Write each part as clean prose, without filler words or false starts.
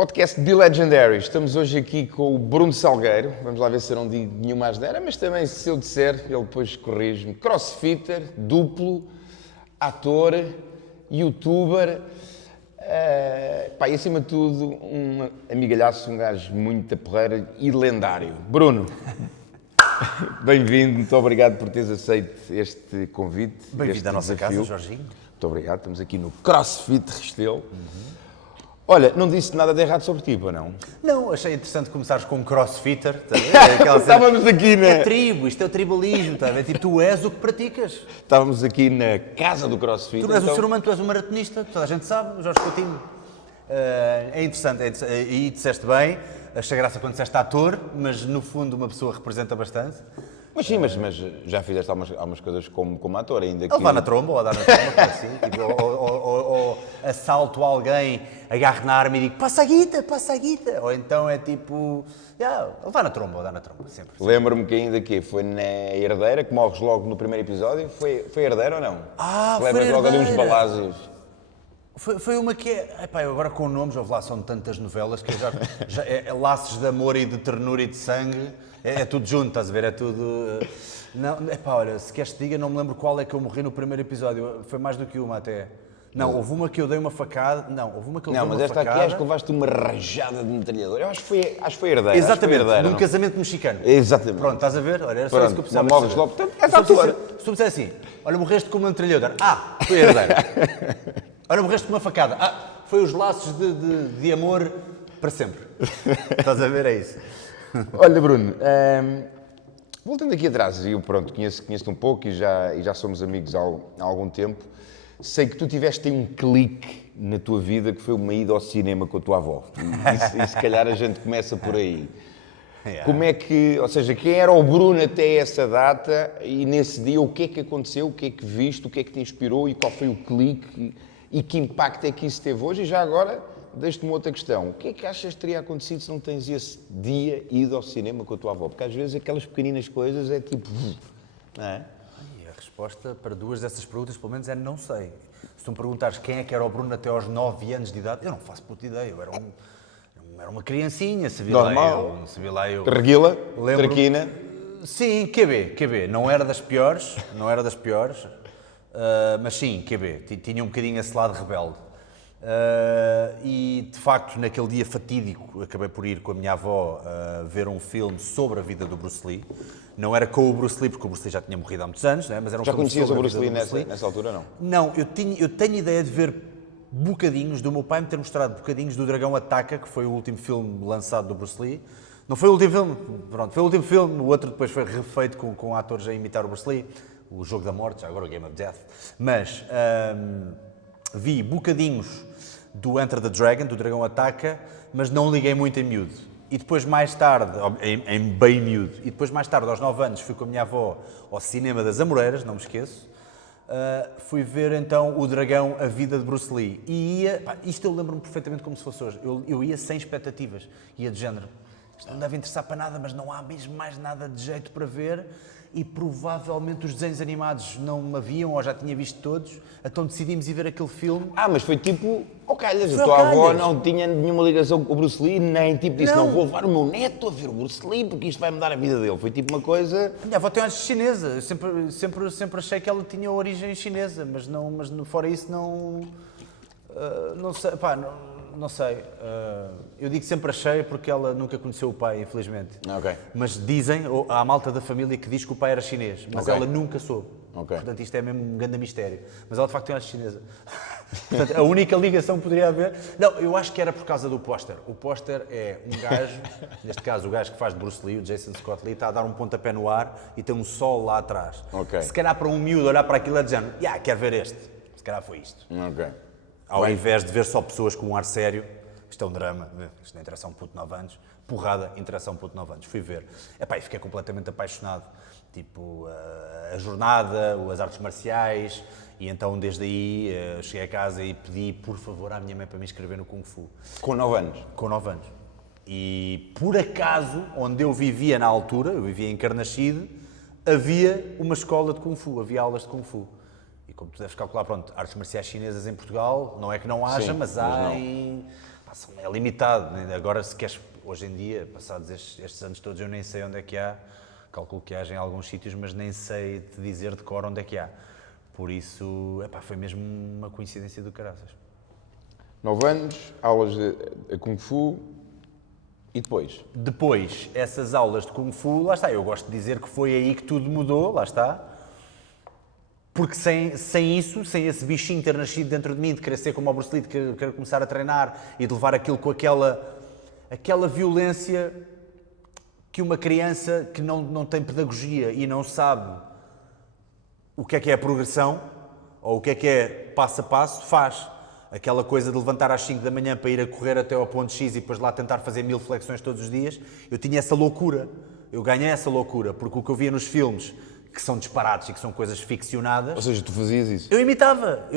Podcast Be Legendary. Estamos hoje aqui com o Bruno Salgueiro. Vamos lá ver se eu não digo nenhuma asneira, mas também se eu disser, ele depois corrige-me. Crossfitter, duplo, ator, youtuber, e acima de tudo um amigalhaço, um gajo muito porreiro e lendário. Bruno, bem-vindo, muito obrigado por teres aceito este convite. Bem-vindo à nossa casa, Jorginho. Muito obrigado, estamos aqui no CrossFit Restelo. Olha, não disse nada de errado sobre ti, ou não? Não, achei interessante começares com um crossfitter. Estávamos aqui na... É tribo, isto é o tribalismo, está a ver? Tipo, tu és o que praticas. Estávamos aqui na casa do CrossFit. Tu não és um ser humano, tu és um maratonista, toda a gente sabe, Jorge Coutinho. É interessante, e disseste bem, achei graça quando disseste ator, mas no fundo uma pessoa representa bastante. Mas sim, mas já fizeste algumas coisas como ator, ainda que... A levar na tromba, ou a dar na tromba, claro assim, tipo, ou assalto alguém, agarro na arma e digo, passa a guita, ou então é tipo, levar na tromba, ou dar na tromba, sempre. Lembro-me que ainda que foi na Herdeira, que morres logo no primeiro episódio, foi Herdeira ou não? Lembras logo ali uns balásios. Foi uma que é... Epá, eu agora com nomes, ouve lá, são tantas novelas que eu já é laços de amor e de ternura e de sangue, é tudo junto, estás a ver, é tudo... Não, epá, olha, se queres te diga, não me lembro qual é que eu morri no primeiro episódio, foi mais do que uma até. Não, houve uma que eu dei uma facada, houve uma que eu dei uma facada... Não, mas esta aqui acho que levaste uma rajada de metralhador, eu acho que foi Herdeira. Exatamente, Herdeira, num casamento mexicano. Exatamente. Pronto, estás a ver? Olha, era só isso que eu precisava morres logo, portanto, és ator. Se tu disser assim, olha, morreste com uma metralhadora, foi Herdeira. Olha, morreste com uma facada. Foi os laços de amor para sempre. Estás a ver? É isso. Olha, Bruno, voltando aqui atrás, eu pronto, conheço-te um pouco e já somos amigos há algum tempo. Sei que tu tiveste aí um clique na tua vida que foi uma ida ao cinema com a tua avó. E se calhar a gente começa por aí. Como é que, ou seja, quem era o Bruno até essa data e nesse dia o que é que aconteceu, o que é que viste, o que é que te inspirou e qual foi o clique e que impacto é que isso teve hoje? E já agora, deixo-te uma outra questão. O que é que achas que teria acontecido se não tens esse dia ido ao cinema com a tua avó? Porque às vezes aquelas pequeninas coisas é tipo... Não é? E a resposta para duas dessas perguntas, pelo menos, é não sei. Se tu me perguntares quem é que era o Bruno até aos 9 anos de idade, eu não faço puta ideia. Eu era uma criancinha, se vi lá eu... Reguila, traquina... Sim, QB. Não era das piores, mas sim, QB. Tinha um bocadinho esse lado rebelde. E, de facto, naquele dia fatídico, acabei por ir com a minha avó ver um filme sobre a vida do Bruce Lee. Não era com o Bruce Lee, porque o Bruce Lee já tinha morrido há muitos anos, né? Mas era um já filme conhecias sobre o Bruce Lee Bruce Lee nessa altura, não? Não, eu tenho ideia de ver bocadinhos, do meu pai me ter mostrado bocadinhos do Dragão Ataca, que foi o último filme lançado do Bruce Lee. Não foi o último filme, pronto, foi o último filme, o outro depois foi refeito com atores a imitar o Bruce Lee, o Jogo da Morte, já agora o Game of Death. Mas vi bocadinhos do Enter the Dragon, do Dragão Ataca, mas não liguei muito em miúdo. E depois mais tarde, em bem miúdo, e depois mais tarde, aos 9 anos, fui com a minha avó ao cinema das Amoreiras, não me esqueço, fui ver então o Dragão, a vida de Bruce Lee. E isto eu lembro-me perfeitamente como se fosse hoje. Eu ia sem expectativas, ia de género. Isto não deve interessar para nada, mas não há mesmo mais nada de jeito para ver. E provavelmente os desenhos animados não me haviam, ou já tinha visto todos, então decidimos ir ver aquele filme. Mas foi tipo, calhas, a tua avó não tinha nenhuma ligação com o Bruce Lee, nem tipo disse, não vou levar o meu neto a ver o Bruce Lee porque isto vai mudar a vida dele. Foi tipo uma coisa... A minha avó tem origem chinesa, eu sempre achei que ela tinha origem chinesa, mas fora isso não sei, não sei. Eu digo sempre achei porque ela nunca conheceu o pai, infelizmente. Okay. Mas dizem, há a malta da família que diz que o pai era chinês, mas ela nunca soube. Portanto, isto é mesmo um grande mistério. Mas ela de facto tem origem chinesa. Portanto, a única ligação que poderia haver... Não, eu acho que era por causa do póster. O póster é um gajo, neste caso o gajo que faz de Bruce Lee, o Jason Scott Lee, está a dar um pontapé no ar e tem um sol lá atrás. Se calhar para um miúdo olhar para aquilo é de género, quero ver este. Se calhar foi isto. Ao invés de ver só pessoas com um ar sério, isto é um drama, isto não interessa um puto de 9 anos, porrada, interessa um puto de 9 anos. Fui ver. E fiquei completamente apaixonado. Tipo, a jornada, as artes marciais, e então desde aí cheguei a casa e pedi, por favor, à minha mãe para me inscrever no Kung Fu. Com 9 anos? Com 9 anos. E por acaso, onde eu vivia na altura, eu vivia em Carnaxide, havia uma escola de Kung Fu, havia aulas de Kung Fu. E como tu deves calcular, pronto, artes marciais chinesas em Portugal, não é que não haja, mas há é limitado. Agora, se queres, hoje em dia, passados estes anos todos, eu nem sei onde é que há. Calculo que haja em alguns sítios, mas nem sei te dizer de cor onde é que há. Por isso, foi mesmo uma coincidência do caraças. 9 anos, aulas de Kung Fu e depois? Depois, essas aulas de Kung Fu, lá está, eu gosto de dizer que foi aí que tudo mudou, lá está. Porque sem isso, sem esse bichinho ter nascido dentro de mim, de querer ser como o Bruce Lee, de querer começar a treinar e de levar aquilo com aquela violência que uma criança que não tem pedagogia e não sabe o que é a progressão, ou o que é passo a passo, faz. Aquela coisa de levantar às 5 da manhã para ir a correr até ao ponto X e depois lá tentar fazer 1000 flexões todos os dias, eu tinha essa loucura. Eu ganhei essa loucura, porque o que eu via nos filmes, que são disparados e que são coisas ficcionadas... Ou seja, tu fazias isso? Eu imitava.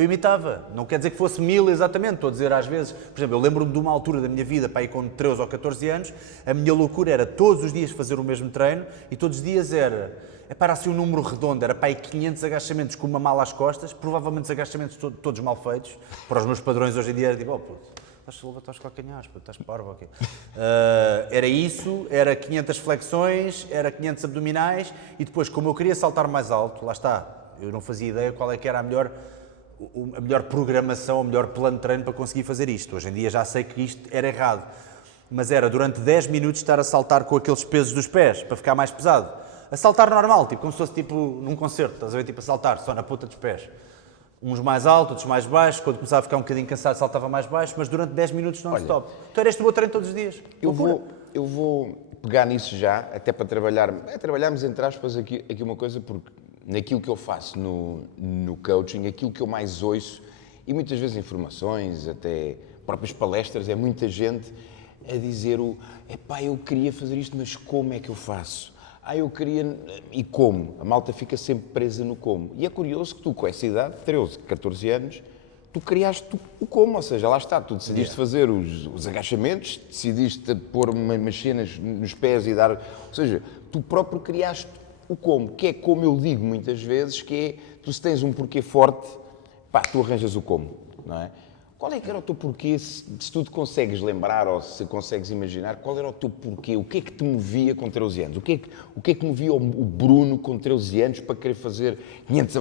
Não quer dizer que fosse 1000 exatamente, estou a dizer às vezes... Por exemplo, eu lembro-me de uma altura da minha vida, para ir com 13 ou 14 anos, a minha loucura era todos os dias fazer o mesmo treino e todos os dias era assim um número redondo, era para aí 500 agachamentos com uma mala às costas, provavelmente os agachamentos todos mal feitos, para os meus padrões hoje em dia era tipo, puto, estás a levantar os calcanhares, estás parvo, ok. Era isso, era 500 flexões, era 500 abdominais e depois, como eu queria saltar mais alto, lá está, eu não fazia ideia qual é que era a melhor programação, o melhor plano de treino para conseguir fazer isto. Hoje em dia já sei que isto era errado, mas era durante 10 minutos estar a saltar com aqueles pesos dos pés, para ficar mais pesado. A saltar normal, tipo, como se fosse tipo num concerto, estás a ver, tipo a saltar, só na ponta dos pés. Uns mais altos, outros mais baixos, quando começava a ficar um bocadinho cansado saltava mais baixo, mas durante 10 minutos non-stop. Então era este o meu treino todos os dias. Eu vou pegar nisso já, até para trabalharmos entre aspas aqui uma coisa, porque naquilo que eu faço no coaching, aquilo que eu mais ouço, e muitas vezes informações, até próprias palestras, é muita gente a dizer eu queria fazer isto, mas como é que eu faço? Eu queria... E como? A malta fica sempre presa no como. E é curioso que tu, com essa idade, 13, 14 anos, tu criaste o como, ou seja, lá está, tu decidiste fazer os agachamentos, decidiste pôr umas cenas nos pés e dar... Ou seja, tu próprio criaste o como, que é como eu digo muitas vezes, que é, tu se tens um porquê forte, tu arranjas o como, não é? Qual é que era o teu porquê, se tu te consegues lembrar ou se consegues imaginar, qual era o teu porquê? O que é que te movia com 13 anos? O que é que movia o Bruno com 13 anos para querer fazer 500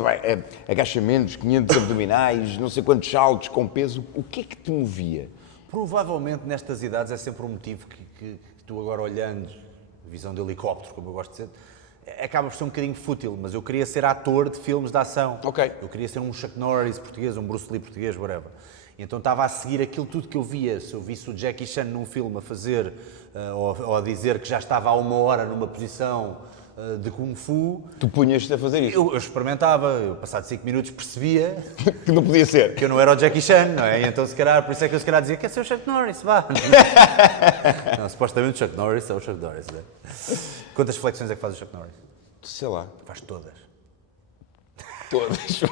agachamentos, 500 abdominais, não sei quantos saltos com peso? O que é que te movia? Provavelmente nestas idades é sempre um motivo que tu agora olhando, visão de helicóptero, como eu gosto de dizer, acaba por ser um bocadinho fútil, mas eu queria ser ator de filmes de ação. Ok. Eu queria ser um Chuck Norris português, um Bruce Lee português, whatever. Então estava a seguir aquilo tudo que eu via. Se eu visse o Jackie Chan num filme a fazer, ou a dizer que já estava há 1 hora numa posição de Kung Fu... Tu punhas-te a fazer isso? Eu experimentava, eu passado 5 minutos percebia... que não podia ser. Que eu não era o Jackie Chan, não é? E então se calhar, por isso é que eu se calhar dizia, quer ser o Chuck Norris, vá. Não, supostamente o Chuck Norris é o Chuck Norris, não é? Quantas flexões é que faz o Chuck Norris? Sei lá. Faz todas. Todas.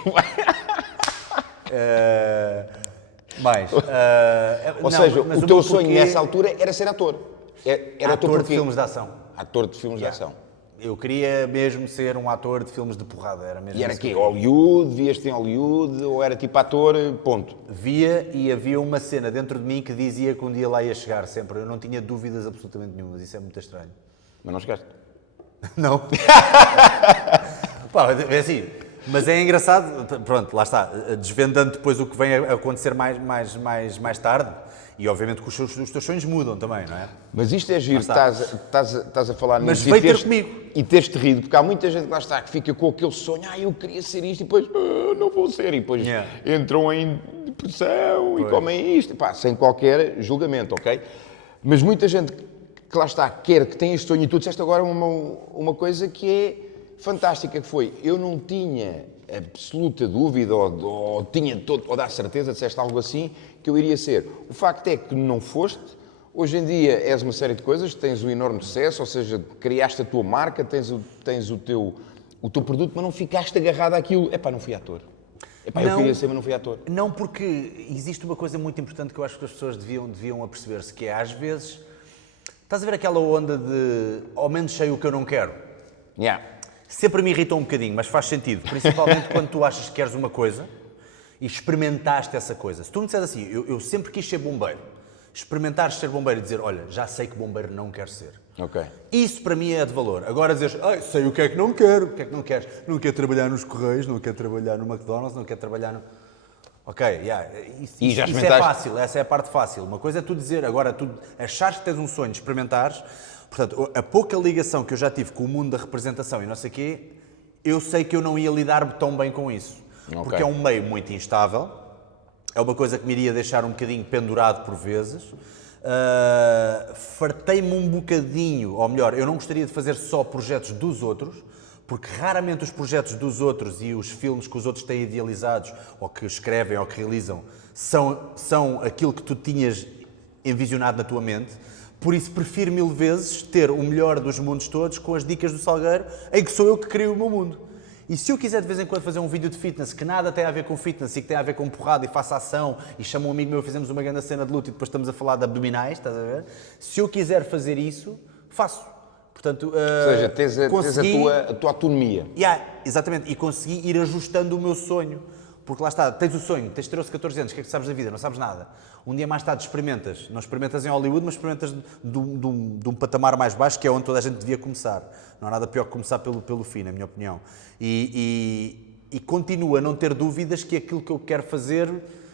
Ou seja, o teu sonho nessa altura era ser ator. Era ator de filmes de ação. Ator de filmes de ação. Eu queria mesmo ser um ator de filmes de porrada. Era mesmo e era quê? Hollywood? Vias-te em Hollywood? Ou era tipo ator, ponto? Via, e havia uma cena dentro de mim que dizia que um dia lá ia chegar sempre. Eu não tinha dúvidas absolutamente nenhumas. Isso é muito estranho. Mas não chegaste? Não. Pá, é assim... Mas é engraçado, pronto, lá está, desvendando depois o que vem a acontecer mais tarde, e obviamente que os teus sonhos mudam também, não é? Mas isto é giro, estás a falar nisso. Mas veio ter comigo. E teres-te rido, porque há muita gente que lá está, que fica com aquele sonho, eu queria ser isto, e depois, não vou ser, e depois entram em depressão e comem isto, sem qualquer julgamento, ok? Mas muita gente que lá está, que tem este sonho, e tu disseste agora uma coisa que é fantástica, que foi, eu não tinha absoluta dúvida, ou dá certeza, disseste algo assim, que eu iria ser. O facto é que não foste, hoje em dia és uma série de coisas, tens um enorme sucesso, ou seja, criaste a tua marca, tens o teu produto, mas não ficaste agarrado àquilo. Não fui ator. Eu queria ser, mas não fui ator. Não, porque existe uma coisa muito importante que eu acho que as pessoas deviam aperceber-se, que é, às vezes, estás a ver aquela onda de, ao menos sei o que eu não quero? Sempre me irritou um bocadinho, mas faz sentido. Principalmente quando tu achas que queres uma coisa e experimentaste essa coisa. Se tu me disseres assim, eu sempre quis ser bombeiro, Experimentares ser bombeiro e dizer, olha, já sei que bombeiro não quero ser. Ok. Isso para mim é de valor. Agora dizeres, sei o que é que não quero, o que é que não queres? Não quero trabalhar nos Correios, não quero trabalhar no McDonald's, não quero trabalhar no... Ok, isso é fácil, essa é a parte fácil. Uma coisa é tu dizer, agora tu achares que tens um sonho, experimentares. Portanto, a pouca ligação que eu já tive com o mundo da representação e não sei o quê, eu sei que eu não ia lidar tão bem com isso. Okay. Porque é um meio muito instável, é uma coisa que me iria deixar um bocadinho pendurado por vezes. Fartei-me um bocadinho, ou melhor, eu não gostaria de fazer só projetos dos outros, porque raramente os projetos dos outros e os filmes que os outros têm idealizados, ou que escrevem, ou que realizam, são aquilo que tu tinhas envisionado na tua mente. Por isso prefiro 1000 vezes ter o melhor dos mundos todos com as dicas do Salgueiro, em que sou eu que crio o meu mundo. E se eu quiser de vez em quando fazer um vídeo de fitness que nada tem a ver com fitness e que tem a ver com porrada e faço ação e chamo um amigo meu, fizemos uma grande cena de luta e depois estamos a falar de abdominais, estás a ver? Se eu quiser fazer isso, faço. Portanto, ou seja, tens a tua autonomia. Exatamente, e consegui ir ajustando o meu sonho. Porque lá está, tens o sonho, tens 13, 14 anos, o que é que sabes da vida? Não sabes nada. Um dia mais tarde experimentas. Não experimentas em Hollywood, mas experimentas de um patamar mais baixo, que é onde toda a gente devia começar. Não há nada pior que começar pelo fim, na minha opinião. E continuo a não ter dúvidas que aquilo que eu quero fazer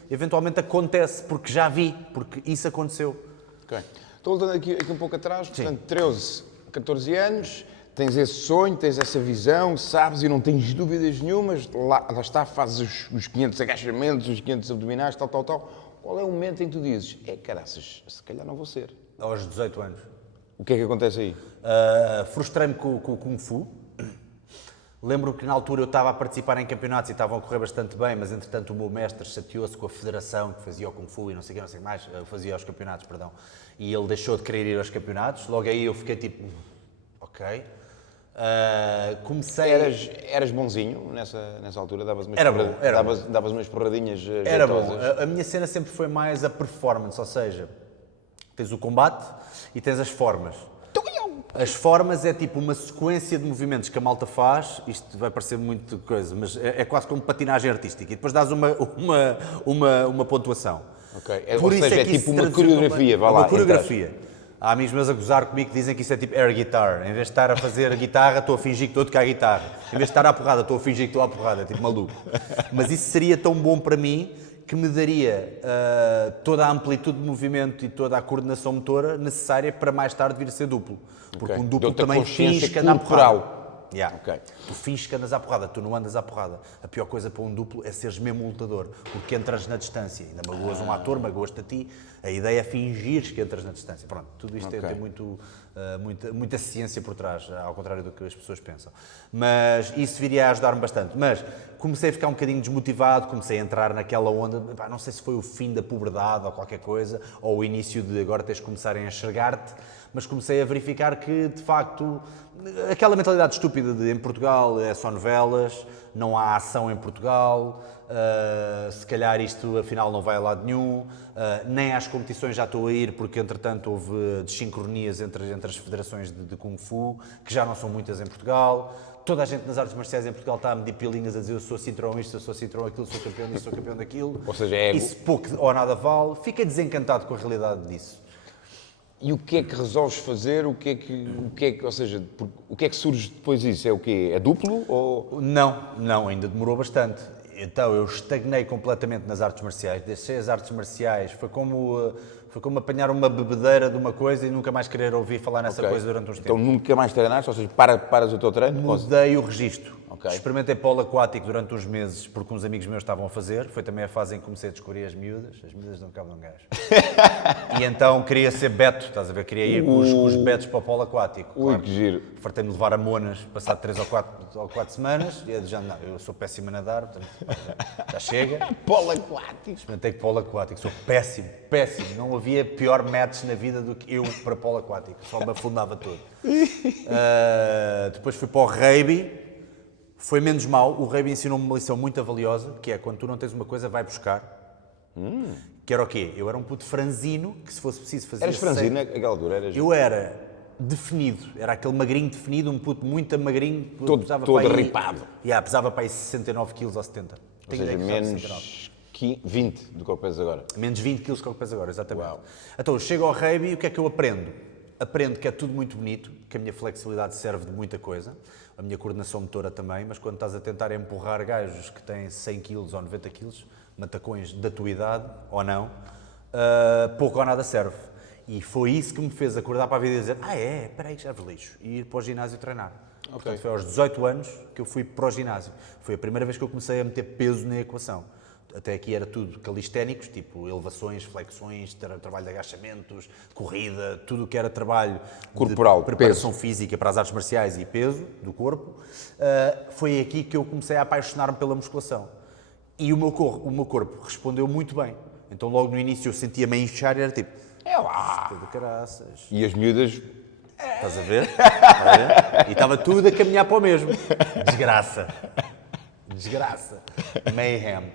eventualmente acontece, porque já vi, porque isso aconteceu. Ok. Estou voltando aqui um pouco atrás, portanto, 13, 14 anos, tens esse sonho, tens essa visão, sabes e não tens dúvidas nenhumas, lá está, fazes os 500 agachamentos, os 500 abdominais, tal. Qual é o momento em que tu dizes, caraças, se calhar não vou ser? Aos 18 anos. O que é que acontece aí? Frustrei-me com o Kung Fu. Lembro que na altura eu estava a participar em campeonatos e estavam a correr bastante bem, mas entretanto o meu mestre chateou-se com a federação que fazia o Kung Fu e não sei o que mais, fazia os campeonatos, perdão. E ele deixou de querer ir aos campeonatos, logo aí eu fiquei tipo, ok. Comecei... Eras bonzinho nessa altura? Davas umas porradinhas Era bom. A minha cena sempre foi mais a performance, ou seja, tens o combate e tens as formas. As formas é tipo uma sequência de movimentos que a malta faz, isto vai parecer muito coisa, mas é quase como patinagem artística, e depois dás uma pontuação. Ok, ou seja, é tipo uma coreografia, vá lá. Uma coreografia. Há amigos meus a gozar comigo que dizem que isso é tipo air guitar. Em vez de estar a fazer a guitarra, estou a fingir que estou a tocar a guitarra. Em vez de estar à porrada, estou a fingir que estou à porrada. É tipo maluco. Mas isso seria tão bom para mim que me daria toda a amplitude de movimento e toda a coordenação motora necessária para mais tarde vir a ser duplo. Porque um duplo também finge que anda à porrada. Okay. Tu finges que andas à porrada, tu não andas à porrada. A pior coisa para um duplo é seres mesmo um lutador, porque entras na distância. Ainda magoas um ator, magoas-te a ti. A ideia é fingires que entras na distância. Pronto, tudo isto tem muita ciência por trás, ao contrário do que as pessoas pensam. Mas isso viria a ajudar-me bastante. Mas comecei a ficar um bocadinho desmotivado, comecei a entrar naquela onda, não sei se foi o fim da puberdade ou qualquer coisa, ou o início de agora tens de começar a enxergar-te, mas comecei a verificar que, de facto, aquela mentalidade estúpida de em Portugal é só novelas, não há ação em Portugal, se calhar isto afinal não vai a lado nenhum, nem às competições já estou a ir porque entretanto houve desincronias entre as federações de Kung Fu, que já não são muitas em Portugal. Toda a gente nas artes marciais em Portugal está a medir pilinhas a dizer eu sou cinturão isto, eu sou cinturão aquilo, sou campeão disto, sou campeão daquilo. Ou seja, é... Isso pouco ou nada vale. Fiquei desencantado com a realidade disso. E o que é que resolves fazer? Ou seja, o que é que surge depois disso? É o quê? É duplo ou... Não, ainda demorou bastante. Então, eu estagnei completamente nas artes marciais, deixei as artes marciais, foi como apanhar uma bebedeira de uma coisa e nunca mais querer ouvir falar nessa coisa durante uns tempos. Então nunca mais treinaste, ou seja, paras o teu treino? Mudei o registro. Experimentei polo aquático durante uns meses porque uns amigos meus estavam a fazer, foi também a fase em que comecei a descobrir as miúdas não cabem um gajo. E então queria ser beto, estás a ver, queria ir com os betos para o polo aquático. Ui, que giro. Fartei-me levar a monas, passado 3 ou 4 semanas, e eu já não, eu sou péssimo a nadar, portanto, já chega. Polo aquático. Experimentei polo aquático, sou péssimo, não havia pior match na vida do que eu para polo aquático, só me afundava todo. Depois fui para o rugby. Foi menos mau, o rugby ensinou-me uma lição muito valiosa, que é quando tu não tens uma coisa, vai buscar. Que era o quê? Eu era um puto franzino, que se fosse preciso fazer... Eras franzino naquela altura? Eu era definido, era aquele magrinho definido, um puto muito magrinho. Todo ripado. Pesava para aí 69 kg ou 70. Ou seja, menos 20 do que pesas agora. Menos 20 quilos que eu peso agora, exatamente. Uau. Então, eu chego ao rugby e o que é que eu aprendo? Aprendo que é tudo muito bonito, que a minha flexibilidade serve de muita coisa, a minha coordenação motora também, mas quando estás a tentar empurrar gajos que têm 100 quilos ou 90 quilos, matacões da tua idade, ou não, pouco ou nada serve. E foi isso que me fez acordar para a vida e dizer, espera aí que já vos lixo, e ir para o ginásio treinar. Okay. Portanto, foi aos 18 anos que eu fui para o ginásio. Foi a primeira vez que eu comecei a meter peso na equação. Até aqui era tudo calisténicos, tipo elevações, flexões, trabalho de agachamentos, corrida, tudo o que era trabalho corporal, de preparação física para as artes marciais e peso do corpo. Foi aqui que eu comecei a apaixonar-me pela musculação. E o meu corpo respondeu muito bem. Então logo no início eu sentia-me a inchar e era tipo... É lá! De caraças. E as miúdas... Estás a ver? Estás a ver? E estava tudo a caminhar para o mesmo. Desgraça. Desgraça. Mayhem.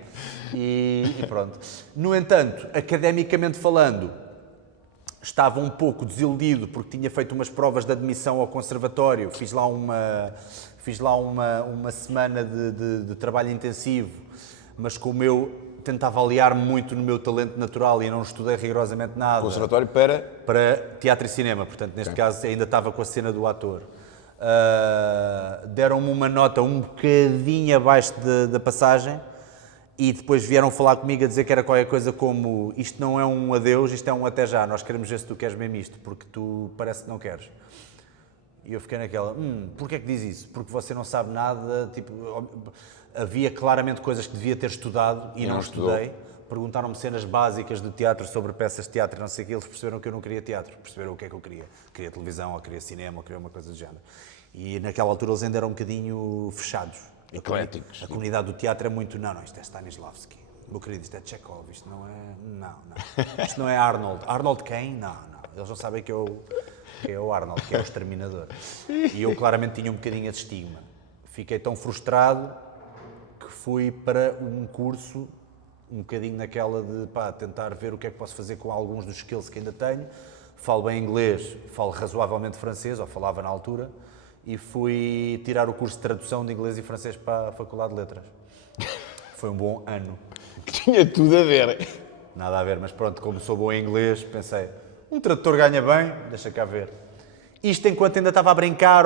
E pronto. No entanto, academicamente falando, estava um pouco desiludido porque tinha feito umas provas de admissão ao conservatório. Fiz lá uma semana de trabalho intensivo, mas como eu tentava aliar-me muito no meu talento natural e não estudei rigorosamente nada. Conservatório para teatro e cinema, portanto, neste caso ainda estava com a cena do ator. Deram-me uma nota um bocadinho abaixo da passagem e depois vieram falar comigo a dizer que era qualquer coisa como isto não é um adeus, isto é um até já, nós queremos ver se tu queres mesmo isto, porque tu parece que não queres. E eu fiquei naquela, porquê é que diz isso? Porque você não sabe nada, tipo, havia claramente coisas que devia ter estudado e não estudei. Perguntaram-me cenas básicas de teatro sobre peças de teatro e não sei o que, eles perceberam que eu não queria teatro, perceberam o que é que eu queria. Queria televisão, ou queria cinema, ou queria uma coisa do género. E naquela altura eles ainda eram um bocadinho fechados. Ecléticos. A comunidade do teatro é muito, não, isto é Stanislavski. Meu querido, isto é Chekhov, isto não é... Não. Isto não é Arnold. Arnold quem? Não. Eles não sabem que é o Arnold, que é o exterminador. E eu claramente tinha um bocadinho esse estigma. Fiquei tão frustrado que fui para um curso, um bocadinho naquela de tentar ver o que é que posso fazer com alguns dos skills que ainda tenho. Falo bem inglês, falo razoavelmente francês, ou falava na altura, e fui tirar o curso de tradução de inglês e francês para a Faculdade de Letras. Foi um bom ano. Que tinha tudo a ver. Nada a ver, mas pronto, como sou bom em inglês, pensei, um tradutor ganha bem, deixa cá ver. Isto enquanto ainda estava a brincar,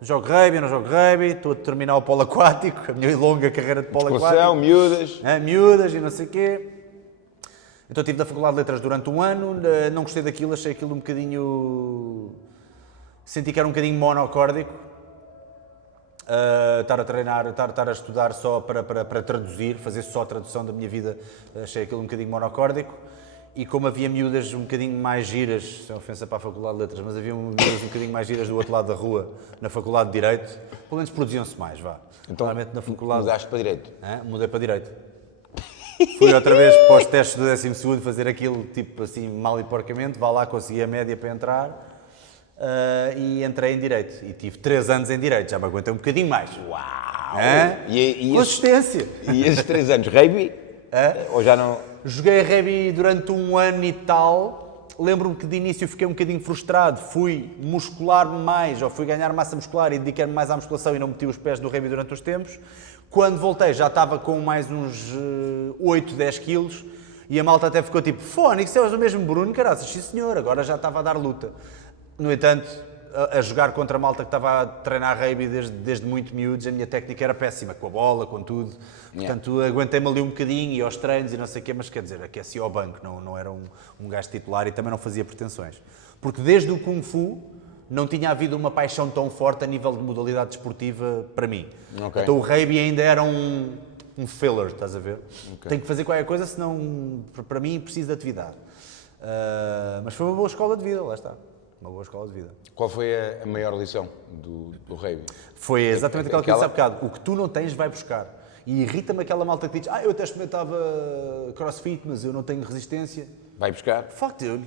jogo rugby, não jogo rugby, estou a terminar o polo aquático, a minha longa carreira de polo aquático. Miúdas. Miúdas e não sei o quê. Então estive na Faculdade de Letras durante um ano, não gostei daquilo, achei aquilo um bocadinho... Senti que era um bocadinho monocórdico. Estar a treinar, estar a estudar só para traduzir, fazer só a tradução da minha vida, achei aquilo um bocadinho monocórdico. E como havia miúdas um bocadinho mais giras, sem ofensa para a Faculdade de Letras, mas havia miúdas um bocadinho mais giras do outro lado da rua, na Faculdade de Direito, pelo menos produziam-se mais, vá. Então, na faculdade, mudaste para Direito? Mudei para Direito. Fui outra vez para os testes do 12º fazer aquilo, tipo assim, mal e porcamente, vá lá, consegui a média para entrar. E entrei em Direito. E tive 3 anos em Direito, já me aguentei um bocadinho mais. Uau! Consistência! E esses 3 anos, rugby? Ou já não... Joguei rugby durante um ano e tal. Lembro-me que de início fiquei um bocadinho frustrado. Fui muscular-me mais, ou fui ganhar massa muscular e dediquei-me mais à musculação e não meti os pés do rugby durante os tempos. Quando voltei já estava com mais uns 8, 10 quilos e a malta até ficou tipo, Fónix, és o mesmo Bruno? Caraças, sim senhor, agora já estava a dar luta. No entanto, a jogar contra a malta que estava a treinar rugby desde muito miúdos, a minha técnica era péssima, com a bola, com tudo. Portanto, aguentei-me ali um bocadinho, e aos treinos e não sei o quê, mas quer dizer, aquecia ao banco, não era um gajo titular e também não fazia pretensões. Porque desde o Kung Fu não tinha havido uma paixão tão forte a nível de modalidade desportiva para mim. Okay. Então o rugby ainda era um filler, estás a ver? Okay. Tenho que fazer qualquer coisa, senão para mim preciso de atividade. Mas foi uma boa escola de vida, lá está. Uma boa escola de vida. Qual foi a maior lição do rugby? Foi exatamente aquela que eu disse há bocado. O que tu não tens, vai buscar. E irrita-me aquela malta que diz, eu até experimentava crossfit, mas eu não tenho resistência. Vai buscar? Facto,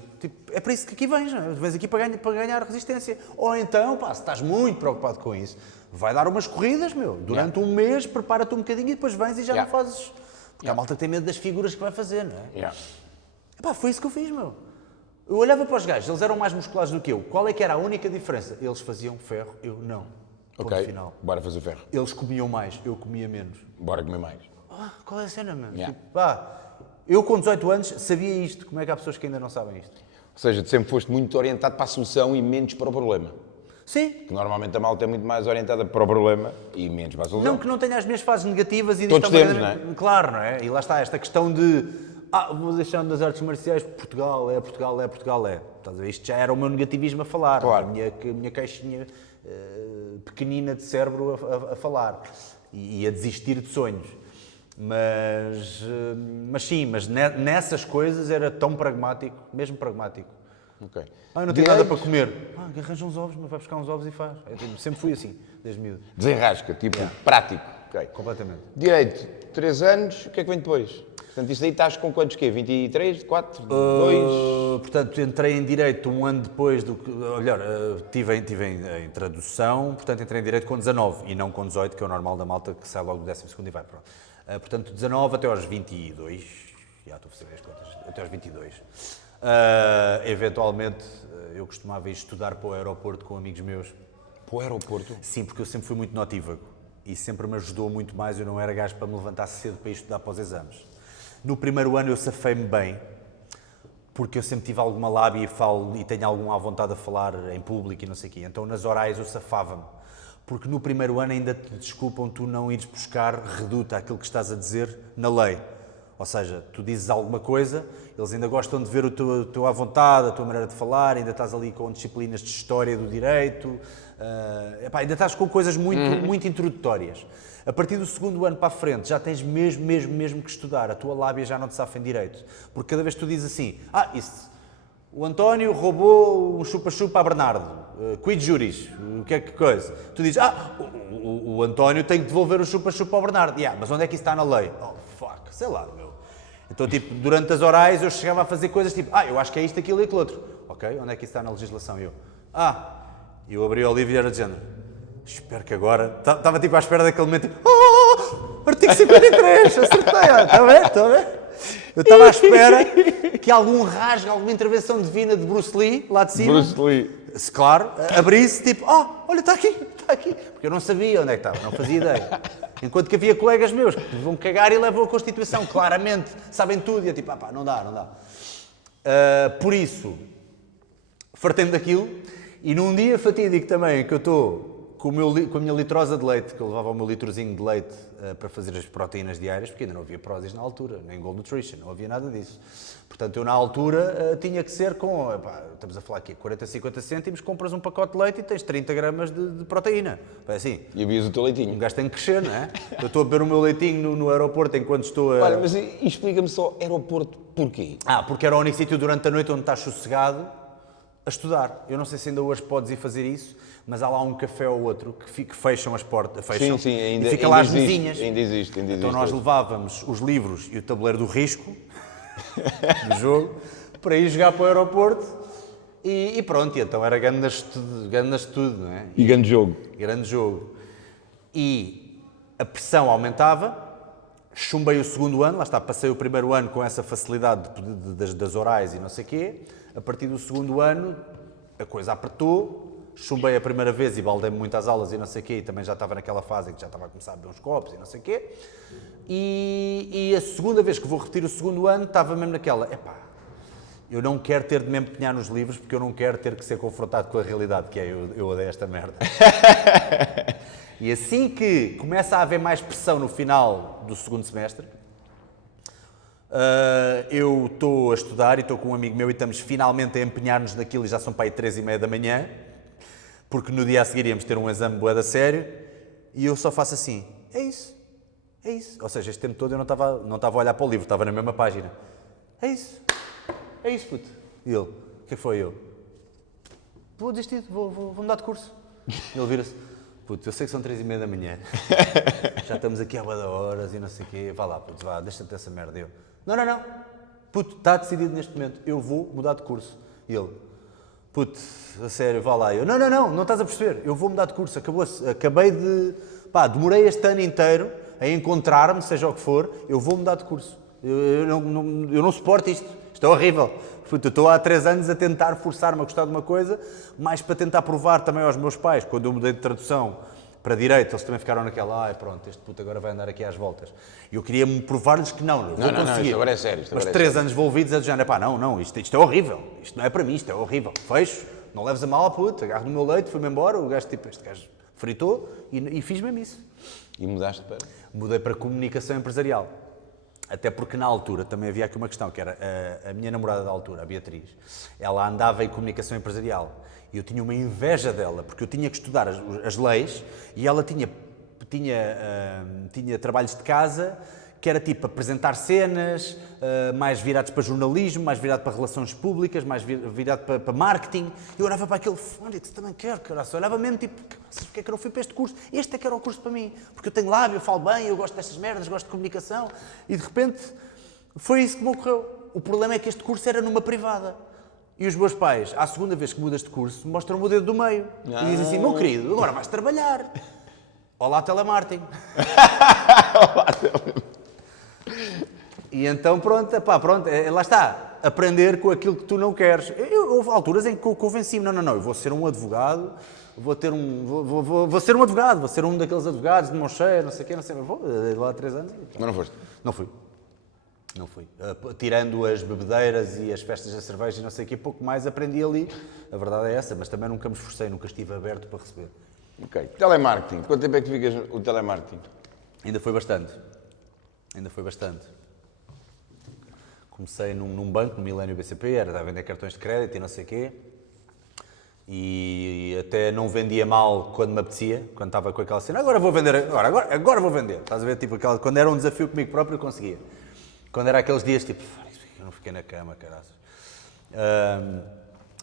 é para isso que aqui vens, não é? Vens aqui para ganhar resistência. Ou então, se estás muito preocupado com isso, vai dar umas corridas, durante um mês, prepara-te um bocadinho e depois vens e já não fazes. Porque a malta tem medo das figuras que vai fazer, não é? Foi isso que eu fiz, Eu olhava para os gajos, eles eram mais musculados do que eu. Qual é que era a única diferença? Eles faziam ferro, eu não. Ok, bora fazer ferro. Eles comiam mais, eu comia menos. Bora comer mais. qual é a cena, mano? Yeah. Tipo, eu com 18 anos sabia isto, como é que há pessoas que ainda não sabem isto? Ou seja, tu sempre foste muito orientado para a solução e menos para o problema. Sim. Que normalmente a malta é muito mais orientada para o problema e menos para a solução. Não que não tenha as minhas fases negativas e Todos temos, não é? Claro, não é? E lá está, esta questão de vou deixando das artes marciais, Portugal é. Estás a ver? Isto já era o meu negativismo a falar, Claro. a minha caixinha pequenina de cérebro a falar e a desistir de sonhos. Mas sim, nessas coisas era tão pragmático, mesmo pragmático. Ok. Eu não tenho nada para comer. Arranja uns ovos, mas vai buscar uns ovos e faz. Eu sempre fui assim, desde miúdo. Desenrasca, tipo, prático. Ok. Completamente. Direito, 3 anos, o que é que vem depois? Portanto, isto aí estás com quantos quê? 23, 4, 2? Portanto, entrei em Direito um ano depois do que... Melhor, tive em tradução, portanto entrei em Direito com 19 e não com 18, que é o normal da malta que sai logo do 12º e vai, pronto. Portanto, 19 até aos 22, já estou a fazer as contas, até aos 22. Eventualmente, eu costumava ir estudar para o aeroporto com amigos meus. Para o aeroporto? Sim, porque eu sempre fui muito notívago e sempre me ajudou muito mais, eu não era gajo para me levantar cedo para ir estudar para os exames. No primeiro ano eu safei-me bem, porque eu sempre tive alguma lábia e falo e tenho alguma vontade de falar em público e não sei o quê. Então nas orais eu safava-me, porque no primeiro ano ainda te desculpam tu não ires buscar reduta aquilo que estás a dizer na lei. Ou seja, tu dizes alguma coisa, eles ainda gostam de ver o teu à vontade, a tua maneira de falar, ainda estás ali com disciplinas de história do direito, ainda estás com coisas muito introdutórias. A partir do segundo ano para a frente já tens mesmo que estudar, a tua lábia já não te safa em direito. Porque cada vez que tu dizes assim, o António roubou um chupa-chupa a Bernardo, quid juris, o que é que coisa? Tu dizes, o António tem que devolver o chupa-chupa ao Bernardo. Mas onde é que isso está na lei? Sei lá, meu. Então, tipo, durante as orais eu chegava a fazer coisas tipo, eu acho que é isto, aquilo e aquilo outro. Ok, onde é que isso está na legislação? Eu abri o livro e era de género. Espero que agora... Estava tipo à espera daquele momento, artigo 53, acertei, está a ver? Eu estava à espera que algum rasgo, alguma intervenção divina de Bruce Lee, lá de cima... Bruce Lee. Claro, abrisse tipo, olha, está aqui. Porque eu não sabia onde é que estava, não fazia ideia. Enquanto que havia colegas meus que vão cagar e levam a Constituição, claramente, sabem tudo. E eu tipo, não dá. Por isso, fartei-me daquilo. E num dia fatídico também, que eu estou com a minha litrosa de leite, que eu levava o meu litrozinho de leite para fazer as proteínas diárias, porque ainda não havia Prozis na altura, nem Gold Nutrition, não havia nada disso. Portanto, eu na altura tinha que ser com, estamos a falar aqui, 40, 50 cêntimos, compras um pacote de leite e tens 30 gramas de proteína. É assim. E bebias o teu leitinho. Um gajo tem que crescer, não é? Eu estou a beber o meu leitinho no aeroporto enquanto estou a... Olha, mas explica-me só, aeroporto, porquê? Porque era o único sítio durante a noite onde estás sossegado a estudar. Eu não sei se ainda hoje podes ir fazer isso, mas há lá um café ou outro que fecham as portas, fecham, sim, ainda, e fica ainda lá as existe, mesinhas. Ainda existe. Então nós levávamos os livros e o tabuleiro do risco do jogo para ir jogar para o aeroporto e pronto, e então era grande estudo, não é? E grande jogo. Grande jogo. E a pressão aumentava, chumbei o segundo ano, lá está, passei o primeiro ano com essa facilidade das orais e não sei o quê. A partir do segundo ano, a coisa apertou, chumbei a primeira vez e baldei-me muito às aulas e não sei o quê, e também já estava naquela fase em que já estava a começar a beber uns copos e não sei o quê. E a segunda vez que vou repetir o segundo ano, estava mesmo naquela, eu não quero ter de me empenhar nos livros porque eu não quero ter que ser confrontado com a realidade, que é eu odeio esta merda. E assim que começa a haver mais pressão no final do segundo semestre, eu estou a estudar e estou com um amigo meu e estamos finalmente a empenhar-nos naquilo e já são para aí 3h30 da manhã, porque no dia a seguir íamos ter um exame bué da sério e eu só faço assim, é isso. Ou seja, este tempo todo eu não estava a olhar para o livro, estava na mesma página. É isso, puto. E ele, o que foi eu? Vou desistir, vou mudar de curso. E ele vira-se, puto, eu sei que são 3h30 da manhã, já estamos aqui há bué de horas e não sei o quê, vá lá, puto, deixa-te essa merda. Eu, não, puto, está decidido neste momento, eu vou mudar de curso. E ele, puto, a sério, vá lá. Eu, não estás a perceber, eu vou mudar de curso, acabou-se, demorei este ano inteiro a encontrar-me, seja o que for, eu vou mudar de curso. Eu não suporto isto é horrível. Eu estou há 3 anos a tentar forçar-me a gostar de uma coisa, mais para tentar provar também aos meus pais, quando eu mudei de tradução, para a direita, eles também ficaram naquela, pronto, este puto agora vai andar aqui às voltas. E eu queria-me provar-lhes que não, vou conseguir. Isto agora é sério. Mas 3 anos envolvidos é do género, não, isto é horrível, isto não é para mim, isto é horrível. Fecho, não leves a mal, puto, agarro no meu leite, fui-me embora, o gajo, tipo, este gajo fritou e fiz mesmo isso. E mudaste para? Mudei para comunicação empresarial. Até porque na altura também havia aqui uma questão, que era a minha namorada da altura, a Beatriz, ela andava em comunicação empresarial e eu tinha uma inveja dela, porque eu tinha que estudar as leis e ela tinha trabalhos de casa que era tipo apresentar cenas, mais virados para jornalismo, mais virado para relações públicas, mais virado para marketing. Eu olhava para aquele fundo e também quero, cara. Olhava mesmo tipo, porque é que eu não fui para este curso? Este é que era o curso para mim. Porque eu tenho lábio, eu falo bem, eu gosto destas merdas, gosto de comunicação. E de repente foi isso que me ocorreu. O problema é que este curso era numa privada. E os meus pais, à segunda vez que mudas de curso, mostram-me o dedo do meio. E dizem assim, meu querido, agora vais trabalhar. Olá, telemarketing. E então, pronto, lá está, aprender com aquilo que tu não queres. Houve alturas em que eu convenci-me, não, eu vou ser um advogado, vou ser um advogado, vou ser um daqueles advogados de mão cheia, não sei o quê, vou lá há 3 anos. Mas não foste? Não fui. Tirando as bebedeiras e as festas da cerveja e não sei o quê, pouco mais aprendi ali, a verdade é essa, mas também nunca me esforcei, nunca estive aberto para receber. Ok. Telemarketing. Quanto tempo é que ficas o telemarketing? Ainda foi bastante. Comecei num banco, no Milênio BCP, era a vender cartões de crédito e não sei o quê. E até não vendia mal quando me apetecia, quando estava com aquela cena, agora vou vender, agora vou vender. Estás a ver, tipo, quando era um desafio comigo próprio, eu conseguia. Quando era aqueles dias, tipo, eu não fiquei na cama, caraças.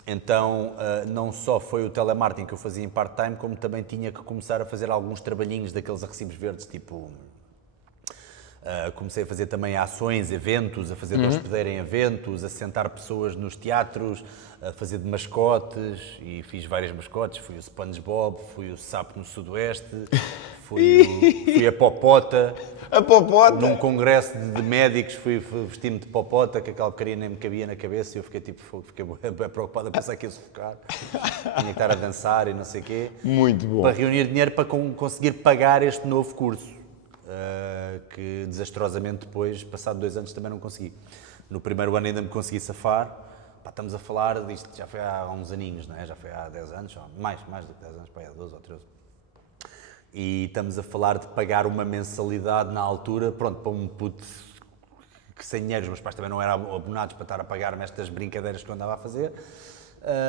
Então, não só foi o telemarketing que eu fazia em part-time, como também tinha que começar a fazer alguns trabalhinhos daqueles a recibos verdes, tipo... comecei a fazer também ações, eventos, a fazer de hospedeiro em eventos, a sentar pessoas nos teatros, a fazer de mascotes, e fiz várias mascotes, fui o SpongeBob, fui o Sapo no Sudoeste, fui a Popota. A Popota? Num congresso de médicos, fui vestir-me de Popota, que aquela porcaria nem me cabia na cabeça, e eu fiquei bem preocupado a pensar que ia sufocar. Tinha que estar a dançar e não sei o quê. Muito bom. Para reunir dinheiro para conseguir pagar este novo curso. Que desastrosamente depois, passado 2 anos, também não consegui. No primeiro ano ainda me consegui safar. Estamos a falar disto, já foi há uns aninhos, não é? Já foi há 10 anos, mais do que 10 anos, há 12 ou 13. E estamos a falar de pagar uma mensalidade na altura, pronto, para um puto que sem dinheiro, os meus pais também não eram abonados para estar a pagar-me estas brincadeiras que eu andava a fazer.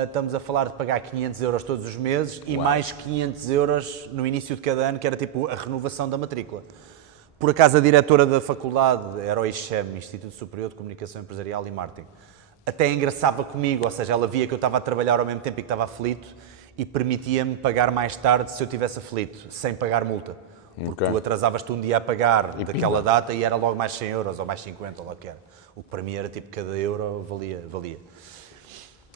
Estamos a falar de pagar 500 euros todos os meses e mais 500 euros no início de cada ano, que era tipo a renovação da matrícula. Por acaso a diretora da faculdade era o ISCEM, Instituto Superior de Comunicação Empresarial e Marketing. Até engraçava comigo, ou seja, ela via que eu estava a trabalhar ao mesmo tempo e que estava aflito e permitia-me pagar mais tarde se eu estivesse aflito, sem pagar multa. Porque tu atrasavas-te um dia a pagar daquela data e era logo mais 100 euros ou mais 50 ou lá que era. O que para mim era tipo, cada euro valia.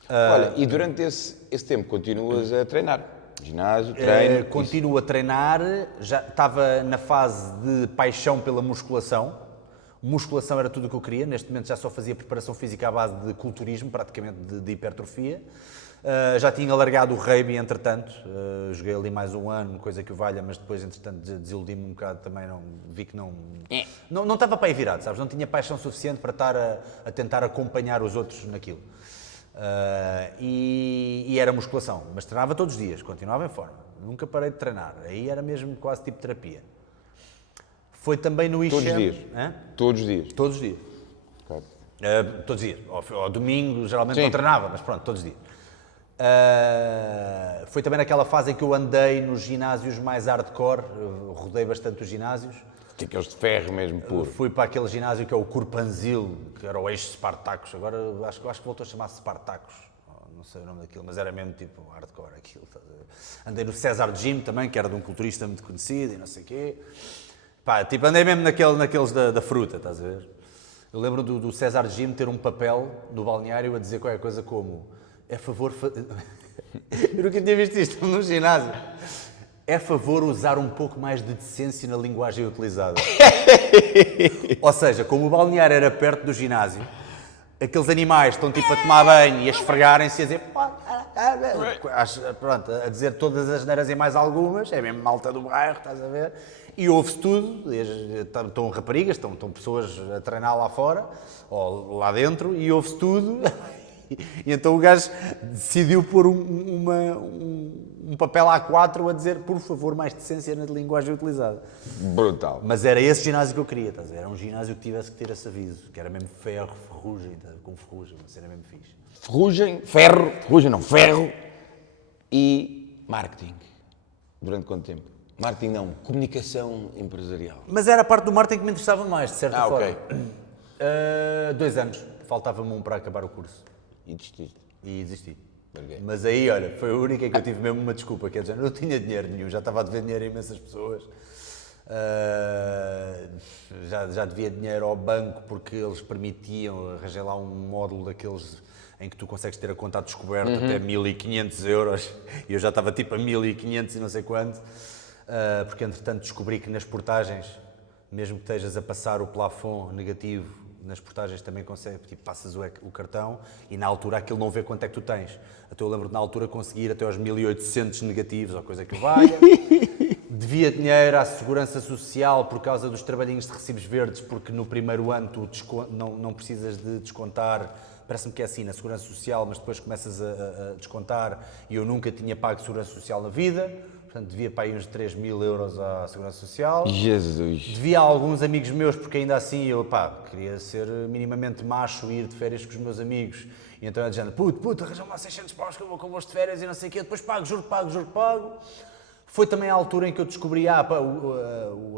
Olha, e durante esse tempo continuas a treinar? Ginásio, treino? Continuo a treinar, já estava na fase de paixão pela musculação. Musculação era tudo o que eu queria, neste momento já só fazia preparação física à base de culturismo, praticamente de hipertrofia. Já tinha largado o rugby, entretanto, joguei ali mais um ano, coisa que o valha, mas depois, entretanto, desiludi-me um bocado também, vi que não estava para aí virado, sabes? Não tinha paixão suficiente para estar a tentar acompanhar os outros naquilo. E era musculação, mas treinava todos os dias, continuava em forma, nunca parei de treinar, aí era mesmo quase tipo terapia. Foi também no ISCEM... Todos os dias? Todos os dias? Todos os dias. Okay. Todos os dias. Ao domingo, geralmente não treinava, mas pronto, todos os dias. Foi também naquela fase em que eu andei nos ginásios mais hardcore, rodei bastante os ginásios. Aqueles de ferro mesmo, puro. Fui para aquele ginásio que é o Curpanzil, que era o eixo-Spartacus, agora acho que voltou a chamar-se Spartacus, não sei o nome daquilo, mas era mesmo tipo hardcore aquilo. Andei no César Gym também, que era de um culturista muito conhecido e não sei o quê. Tipo, andei mesmo naqueles da fruta, estás a ver? Eu lembro do César Gym ter um papel no balneário a dizer qualquer coisa como é favor... Eu nunca tinha visto isto num ginásio. É favor usar um pouco mais de decência na linguagem utilizada. Ou seja, como o balneário era perto do ginásio, aqueles animais estão tipo a tomar banho e a esfregarem-se e a dizer Pronto, a dizer todas as neiras e mais algumas, é mesmo malta do bairro, estás a ver? E ouve-se tudo, estão raparigas, estão pessoas a treinar lá fora, ou lá dentro, e ouve-se tudo. E então o gajo decidiu pôr um papel A4 a dizer, por favor, mais decência na linguagem utilizada. Brutal. Mas era esse ginásio que eu queria, estás a ver? Era um ginásio que tivesse que ter esse aviso, que era mesmo ferro, ferrugem, com ferrugem, uma cena mesmo fixe. Ferrugem não, ferro e marketing. Durante quanto tempo? Marketing não, comunicação empresarial. Mas era a parte do marketing que me interessava mais, de certa forma. Ok. 2 anos, faltava-me um para acabar o curso. E desististe. E desisti. Porquê? Mas aí, olha, foi a única que eu tive mesmo uma desculpa, que é dizer, não tinha dinheiro nenhum, já estava a dever dinheiro a imensas pessoas. Já devia dinheiro ao banco porque eles permitiam, arranjar lá um módulo daqueles em que tu consegues ter a conta a descoberto até 1.500 euros e eu já estava tipo a 1.500 e não sei quanto, porque entretanto descobri que nas portagens, mesmo que estejas a passar o plafond negativo, nas portagens também consegue, tipo, passas o cartão e na altura aquilo não vê quanto é que tu tens. Então eu lembro de na altura conseguir até aos 1.800 negativos, ou coisa que valha. Devia dinheiro à Segurança Social por causa dos trabalhinhos de recibos verdes, porque no primeiro ano tu não precisas de descontar, parece-me que é assim, na Segurança Social, mas depois começas a descontar e eu nunca tinha pago Segurança Social na vida. Portanto, devia para aí uns 3.000 euros à Segurança Social. Jesus. Devia a alguns amigos meus, porque ainda assim eu, queria ser minimamente macho e ir de férias com os meus amigos. E então eu dizendo, puto, arranjam-me lá 600 paus que eu vou convosco de férias e não sei o quê. Depois juro que pago. Foi também a altura em que eu descobri a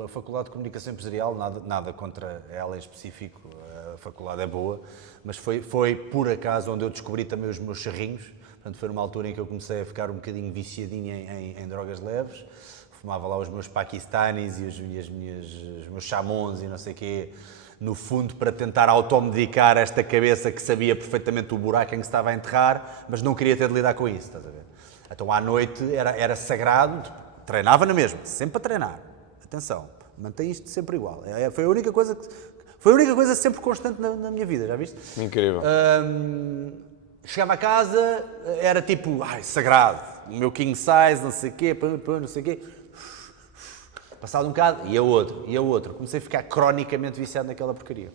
Faculdade de Comunicação Empresarial, nada contra ela em específico, a faculdade é boa, mas foi por acaso onde eu descobri também os meus charrinhos. Portanto, foi numa altura em que eu comecei a ficar um bocadinho viciadinho em drogas leves. Fumava lá os meus paquistanis e os meus chamons e não sei o quê, no fundo para tentar automedicar esta cabeça que sabia perfeitamente o buraco em que se estava a enterrar, mas não queria ter de lidar com isso, estás a ver? Então à noite era sagrado, treinava na mesma, sempre a treinar. Atenção, mantém isto sempre igual. Foi a única coisa sempre constante na minha vida, já viste? Incrível. Chegava a casa, era tipo, sagrado, o meu king size, não sei o quê, não sei o quê. Passado um bocado, ia outro. Comecei a ficar cronicamente viciado naquela porcaria.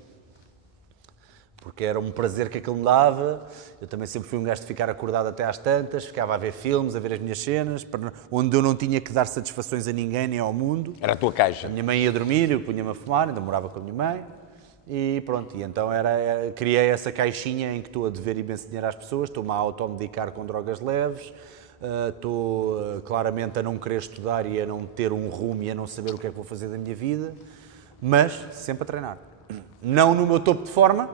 Porque era um prazer que aquilo me dava. Eu também sempre fui um gajo de ficar acordado até às tantas, ficava a ver filmes, a ver as minhas cenas, onde eu não tinha que dar satisfações a ninguém nem ao mundo. Era a tua caixa. A minha mãe ia dormir, eu punha-me a fumar, ainda morava com a minha mãe. E pronto, e então criei essa caixinha em que estou a dever imenso dinheiro às pessoas, estou-me a automedicar com drogas leves, estou claramente a não querer estudar e a não ter um rumo e a não saber o que é que vou fazer da minha vida, mas sempre a treinar. Não no meu topo de forma,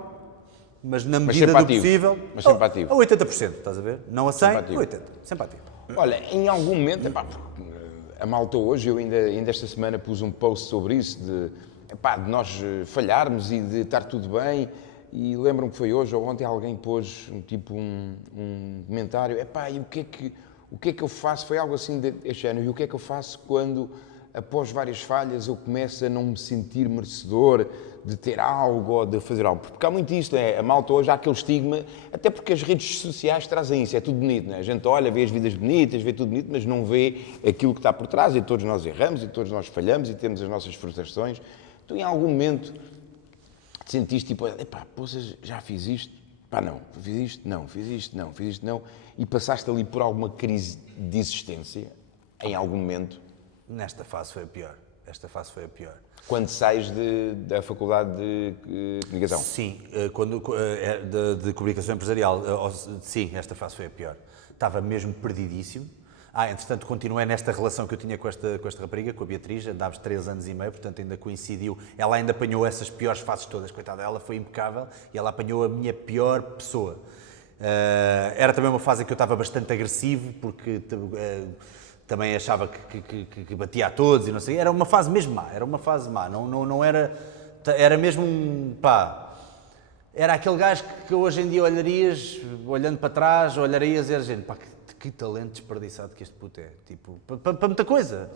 mas na medida do possível. Mas sempre ativo. A 80%, estás a ver? Não a 100, a 80%, sempre ativo. Olha, em algum momento, a malta hoje, eu ainda esta semana pus um post sobre isso, de nós falharmos e de estar tudo bem, e lembro-me que foi hoje ou ontem alguém pôs um comentário, e o que é que eu faço, foi algo assim deste género, e o que é que eu faço quando, após várias falhas, eu começo a não me sentir merecedor de ter algo ou de fazer algo, porque há muito isto, a malta hoje há aquele estigma, até porque as redes sociais trazem isso, é tudo bonito, não é? A gente olha, vê as vidas bonitas, vê tudo bonito, mas não vê aquilo que está por trás, e todos nós erramos, e todos nós falhamos, e temos as nossas frustrações. Tu, em algum momento, te sentiste tipo, já fiz isto? Não. Fiz isto? Não. Fiz isto? Não. Fiz isto? Não. E passaste ali por alguma crise de existência, em algum momento? Nesta fase foi a pior. Quando sais da Faculdade de Comunicação? Sim, de Comunicação Empresarial. Sim, esta fase foi a pior. Estava mesmo perdidíssimo. Entretanto, continuei nesta relação que eu tinha com esta rapariga, com a Beatriz, andámos 3 anos e meio, portanto ainda coincidiu. Ela ainda apanhou essas piores fases todas, coitada, ela foi impecável e ela apanhou a minha pior pessoa. Era também uma fase em que eu estava bastante agressivo, porque também achava que batia a todos e não sei. Era uma fase mesmo má, não era... Era mesmo era aquele gajo que hoje em dia olharias, olhando para trás, olharias e era gente, que talento desperdiçado que este puto é, tipo, para muita coisa.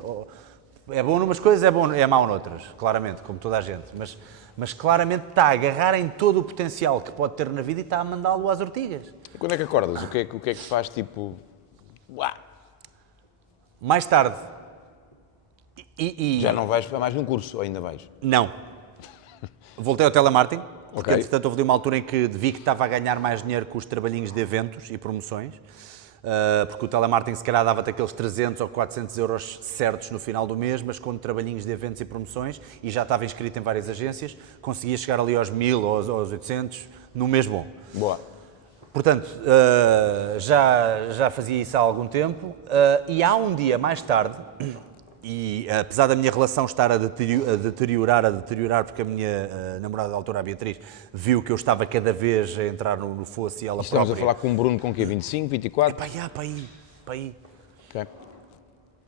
É bom numas coisas, é mau noutras, claramente, como toda a gente, mas claramente está a agarrar em todo o potencial que pode ter na vida e está a mandá-lo às ortigas. E quando é que acordas? O que é que faz, tipo, Uau. Mais tarde... Já não vais para mais um curso, ou ainda vais? Não. Voltei ao telemarketing, porque Ok. entretanto houve ali uma altura em que vi que estava a ganhar mais dinheiro com os trabalhinhos de eventos e promoções, porque o telemarketing se calhar dava-te aqueles 300 ou 400 euros certos no final do mês, mas com trabalhinhos de eventos e promoções, e já estava inscrito em várias agências, conseguia chegar ali aos 1000 ou aos 800 no mês bom. Boa. Portanto, já fazia isso há algum tempo, e há um dia mais tarde, e apesar da minha relação estar a deteriorar, porque a minha namorada da altura, a Beatriz, viu que eu estava cada vez a entrar no fosso e ela Estamos própria... a falar com um Bruno com o quê? 25, 24? Para aí. Ok.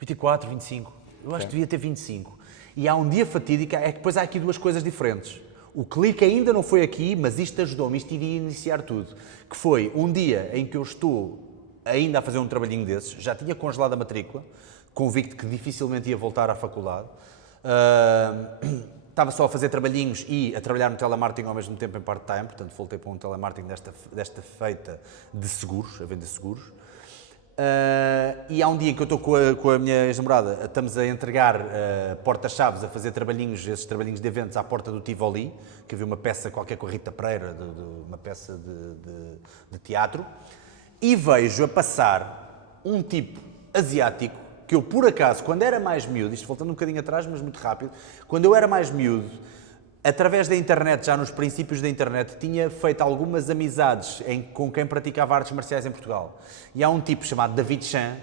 24, 25. Eu acho que devia ter 25. E há um dia fatídico, é que depois há aqui duas coisas diferentes. O clique ainda não foi aqui, mas isto ajudou-me, isto iria iniciar tudo. Que foi um dia em que eu estou ainda a fazer um trabalhinho desses, já tinha congelado a matrícula, convicto que dificilmente ia voltar à faculdade. Estava só a fazer trabalhinhos e a trabalhar no telemarketing ao mesmo tempo em part-time, portanto voltei para um telemarketing desta feita de seguros, a vender seguros. E há um dia que eu estou com a minha ex-namorada, estamos a entregar porta-chaves, a fazer trabalhinhos, esses trabalhinhos de eventos à porta do Tivoli, que havia uma peça qualquer com a Rita Pereira, uma peça de teatro, e vejo a passar um tipo asiático, que eu, por acaso, quando era mais miúdo, isto voltando um bocadinho atrás, mas muito rápido, quando eu era mais miúdo, através da internet, já nos princípios da internet, tinha feito algumas amizades com quem praticava artes marciais em Portugal. E há um tipo chamado David Chan,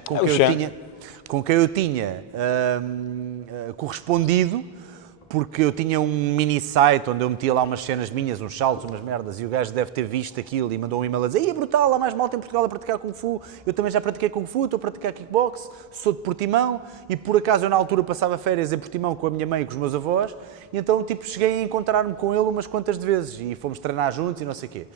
com quem eu tinha correspondido, porque eu tinha um mini site onde eu metia lá umas cenas minhas, uns saltos, umas merdas, e o gajo deve ter visto aquilo e mandou um e-mail a dizer: "Ei, é brutal, há mais malta em Portugal a praticar Kung Fu, eu também já pratiquei Kung Fu, estou a praticar kickbox, sou de Portimão", e por acaso eu na altura passava férias em Portimão com a minha mãe e com os meus avós, e então tipo cheguei a encontrar-me com ele umas quantas de vezes, e fomos treinar juntos e não sei o quê.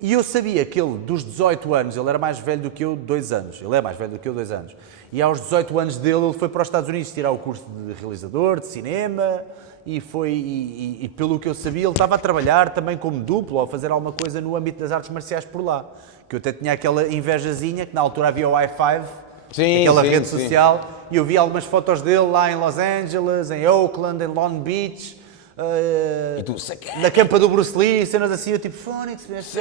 E eu sabia que ele, dos 18 anos, ele era mais velho do que eu 2 anos, ele é mais velho do que eu 2 anos, e aos 18 anos dele ele foi para os Estados Unidos tirar o curso de realizador, de cinema, e pelo que eu sabia, ele estava a trabalhar também como duplo ou a fazer alguma coisa no âmbito das artes marciais por lá. Que eu até tinha aquela invejazinha, que na altura havia o i5, aquela rede social, e eu vi algumas fotos dele lá em Los Angeles, em Oakland, em Long Beach, E tu, sacana! na campa do Bruce Lee, cenas assim, eu tipo, Fónix, este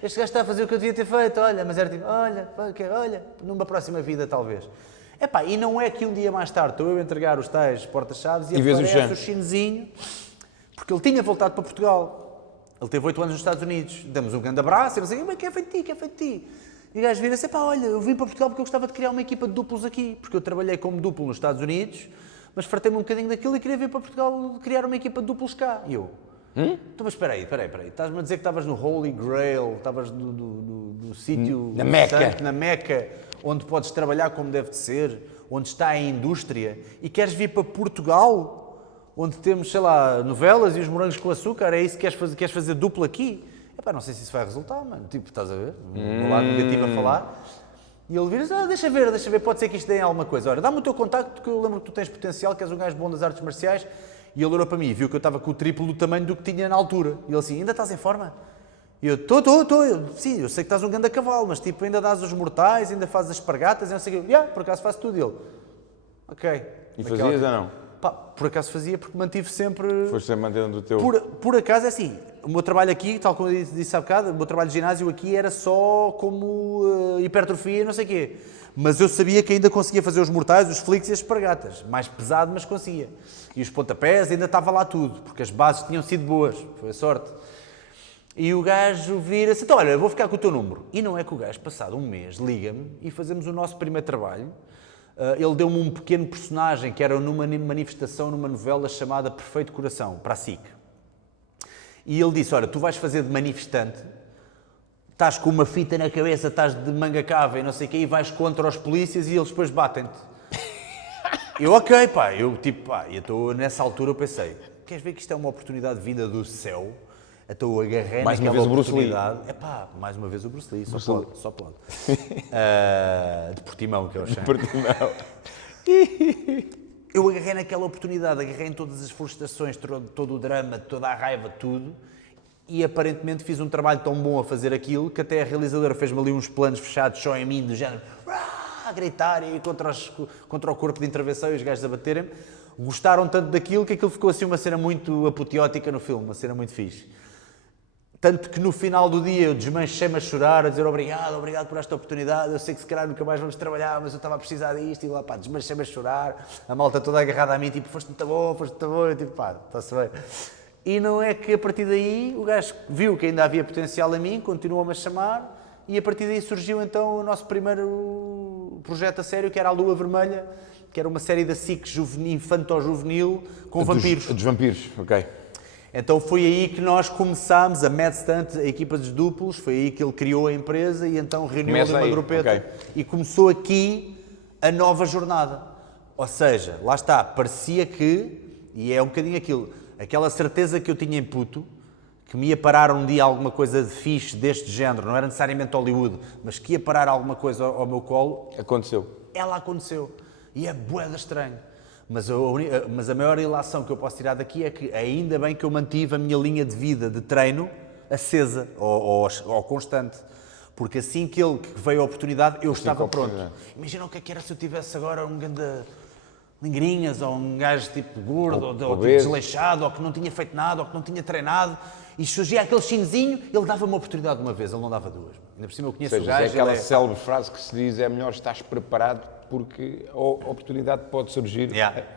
gajo está a fazer o que eu devia ter feito, olha, mas era tipo, olha, numa próxima vida talvez. Epá, e não é que um dia mais tarde estou eu a entregar os tais porta-chaves e aparece o chinesinho, porque ele tinha voltado para Portugal. Ele teve 8 anos nos Estados Unidos. Damos um grande abraço e ele disse: "Mas que é feito de ti, que é feito de ti?" E o gajo vira-se: "Pá, olha, eu vim para Portugal porque eu gostava de criar uma equipa de duplos aqui, porque eu trabalhei como duplo nos Estados Unidos, mas fartei-me um bocadinho daquilo e queria vir para Portugal criar uma equipa de duplos cá." E eu: "Então, mas espera aí, estás-me a dizer que estavas no Holy Grail, estavas no sítio Na Meca. santo, na Meca, onde podes trabalhar como deve de ser, onde está a indústria, e queres vir para Portugal, onde temos, sei lá, novelas e os morangos com açúcar, é isso que queres fazer duplo aqui?" Epá, não sei se isso vai resultar, mano, tipo, estás a ver? Do lado negativo a falar. E ele vira-se: deixa ver, pode ser que isto dê alguma coisa. Olha, dá-me o teu contacto, que eu lembro que tu tens potencial, que és um gajo bom das artes marciais. E ele olhou para mim e viu que eu estava com o triplo do tamanho do que tinha na altura. E ele assim: "Ainda estás em forma?" E eu: estou. Sim, eu sei que estás um grande cavalo, mas tipo, ainda dás os mortais, ainda fazes as espargatas, e não sei o quê. Por acaso faço tudo. E ele: "Ok." E fazias ou não? Pá, por acaso fazia, porque mantive sempre... Foste sempre mantendo o teu... Por acaso é assim, o meu trabalho aqui, tal como eu disse há bocado, o meu trabalho de ginásio aqui era só como hipertrofia e não sei o quê. Mas eu sabia que ainda conseguia fazer os mortais, os flicks e as espargatas. Mais pesado, mas conseguia. E os pontapés ainda estava lá tudo, porque as bases tinham sido boas, foi a sorte. E o gajo vira-se: "Então, olha, eu vou ficar com o teu número." E não é que o gajo, passado um mês, liga-me e fazemos o nosso primeiro trabalho. Ele deu-me um pequeno personagem que era numa manifestação, numa novela chamada Perfeito Coração, para a SIC. E ele disse: "Olha, tu vais fazer de manifestante, estás com uma fita na cabeça, estás de manga cava e não sei o quê, e vais contra os polícias e eles depois batem-te." Eu: "Ok, pá." Eu estou nessa altura, eu pensei: "Queres ver que isto é uma oportunidade vinda do céu?" Então eu agarrei Mais uma naquela vez o Bruce Lee. oportunidade. Mais uma vez o Bruce Lee, só pode. De Portimão, que é o Xan. Portimão. Eu agarrei naquela oportunidade, agarrei em todas as frustrações, todo o drama, toda a raiva, tudo, e aparentemente fiz um trabalho tão bom a fazer aquilo que até a realizadora fez-me ali uns planos fechados só em mim, do género: a gritar e contra o corpo de intervenção e os gajos a baterem-me. Gostaram tanto daquilo que aquilo ficou assim uma cena muito apoteótica no filme, uma cena muito fixe. Tanto que no final do dia eu desmanchei-me a chorar, a dizer obrigado por esta oportunidade, eu sei que se calhar nunca mais vamos trabalhar, mas eu estava a precisar disto, e lá pá, desmanchei-me a chorar, a malta toda agarrada a mim, tipo, foste muito bom, eu tipo, pá, está-se bem. E não é que a partir daí o gajo viu que ainda havia potencial em mim, continuou-me a chamar, e a partir daí surgiu então o nosso primeiro projeto a sério, que era a Lua Vermelha, que era uma série da SIC infanto-juvenil com vampiros. Dos vampiros, ok. Então foi aí que nós começámos, a Mad Stunt, a equipa dos duplos, foi aí que ele criou a empresa e então reuniu ali uma grupeta. Okay. E começou aqui a nova jornada. Ou seja, lá está, parecia que, e é um bocadinho aquilo, aquela certeza que eu tinha em puto, que me ia parar um dia alguma coisa de fixe deste género, não era necessariamente Hollywood, mas que ia parar alguma coisa ao meu colo. Aconteceu. Ela aconteceu. E é bué de estranho. Mas a maior ilação que eu posso tirar daqui é que ainda bem que eu mantive a minha linha de vida de treino acesa ou constante. Porque assim que veio a oportunidade, eu estava pronto. Imagina o que é que era se eu tivesse agora um grande lingrinhas, ou um gajo tipo gordo, ou tipo desleixado, ou que não tinha feito nada, ou que não tinha treinado, e surgia aquele chinesinho, ele dava-me uma oportunidade de uma vez, ele não dava duas. Ainda por cima eu conheço o gajo. É aquela célebre frase que se diz, é melhor estar preparado porque a oportunidade pode surgir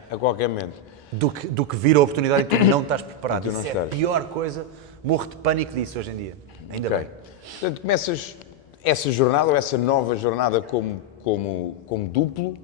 a qualquer momento. Do que vir a oportunidade e tu não estás preparado. Isso é a pior coisa. Morro de pânico disso hoje em dia. Ainda bem. Portanto, começas essa jornada, ou essa nova jornada como duplo,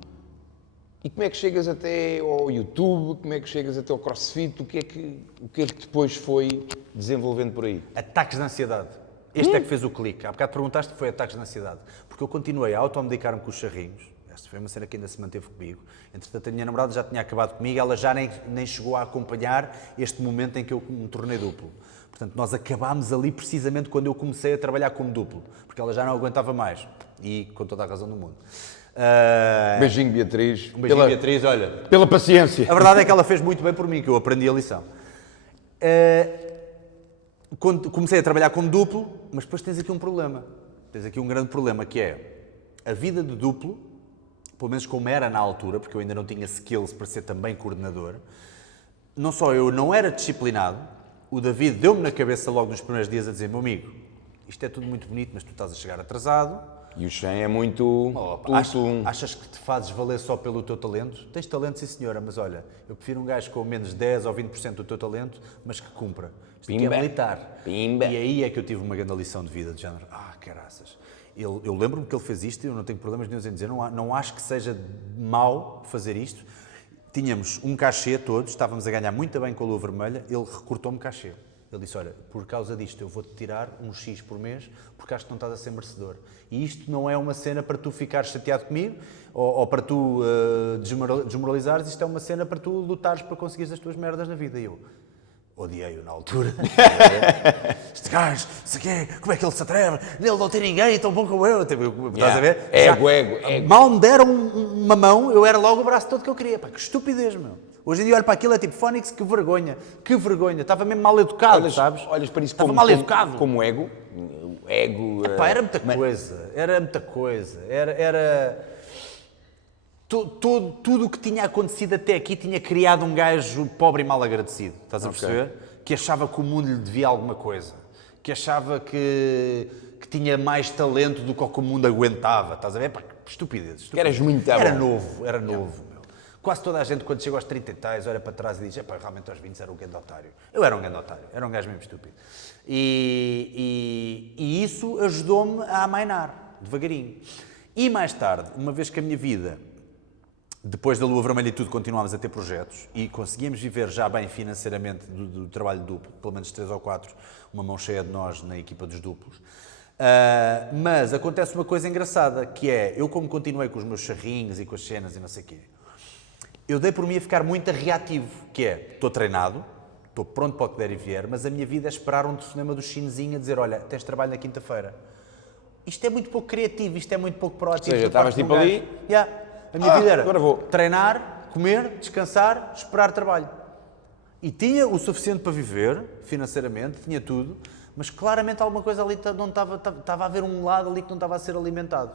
e como é que chegas até ao YouTube, como é que chegas até ao CrossFit, o que é que depois foi desenvolvendo por aí? Ataques de ansiedade. Este é que fez o clique. Há bocado perguntaste que foi ataques de ansiedade. Porque eu continuei a automedicar-me com os charrinhos. Esta foi uma cena que ainda se manteve comigo. Entretanto, a minha namorada já tinha acabado comigo, ela já nem chegou a acompanhar este momento em que eu me tornei duplo. Portanto, nós acabámos ali precisamente quando eu comecei a trabalhar como duplo, porque ela já não aguentava mais. E com toda a razão do mundo. Beijinho, Beatriz. Um beijinho, Beatriz, olha. Pela paciência. A verdade é que ela fez muito bem por mim, que eu aprendi a lição. Quando comecei a trabalhar como duplo, mas depois tens aqui um problema. Tens aqui um grande problema, que é a vida de duplo, pelo menos como era na altura, porque eu ainda não tinha skills para ser também coordenador, não só eu não era disciplinado, o David deu-me na cabeça logo nos primeiros dias a dizer, meu amigo, isto é tudo muito bonito, mas tu estás a chegar atrasado. E o Xen é muito... Achas que te fazes valer só pelo teu talento? Tens talento, sim senhora, mas olha, eu prefiro um gajo com menos 10 ou 20% do teu talento, mas que cumpra. Isto aqui é militar. Pimba. E aí é que eu tive uma grande lição de vida, de género, caraças. Eu lembro-me que ele fez isto e eu não tenho problemas nenhum em dizer, não acho que seja mau fazer isto. Tínhamos um cachê todos, estávamos a ganhar muito bem com a Lua Vermelha, ele recortou-me cachê. Ele disse, olha, por causa disto eu vou-te tirar um X por mês porque acho que não estás a ser merecedor. E isto não é uma cena para tu ficares chateado comigo ou para tu desmoralizares, isto é uma cena para tu lutares para conseguires as tuas merdas na vida. E eu odiei-o na altura. Este gajo, sei quê, como é que ele se atreve? Ele não tem ninguém tão bom como eu. Estás a ver? Ego. Mal me deram uma mão, eu era logo o braço todo que eu queria. Pá, que estupidez, meu. Hoje em dia olho para aquilo, é tipo, Fónix, que vergonha. Estava mesmo mal educado, sabes? Olhas para isso Estava mal educado. Como ego. Epá, era muita coisa. Era... Tudo o que tinha acontecido até aqui tinha criado um gajo pobre e mal agradecido. Estás a perceber? Que achava que o mundo lhe devia alguma coisa. Que achava que tinha mais talento do que o mundo aguentava. Estás a ver? Epá, estupidez. Eras muito Era novo. Quase toda a gente, quando chega aos 30 e tais, olha para trás e diz, epá, realmente aos 20 era um grande otário. Eu era um grande otário, era um gajo mesmo estúpido. E isso ajudou-me a amainar, devagarinho. E mais tarde, uma vez que a minha vida, depois da Lua Vermelha e tudo, continuámos a ter projetos e conseguíamos viver já bem financeiramente do trabalho duplo, pelo menos 3 ou 4, uma mão cheia de nós na equipa dos duplos. Mas acontece uma coisa engraçada, que é, eu como continuei com os meus charrinhos e com as cenas e não sei o quê, eu dei por mim a ficar muito reativo, que é, estou treinado, estou pronto para o que der e vier, mas a minha vida é esperar um telefonema do chinesinho a dizer, olha, tens trabalho na quinta-feira. Isto é muito pouco criativo, isto é muito pouco proativo. Ou seja, estavas tipo ali... A minha vida era agora vou treinar, comer, descansar, esperar trabalho. E tinha o suficiente para viver, financeiramente, tinha tudo, mas claramente alguma coisa ali não estava a haver um lado ali que não estava a ser alimentado.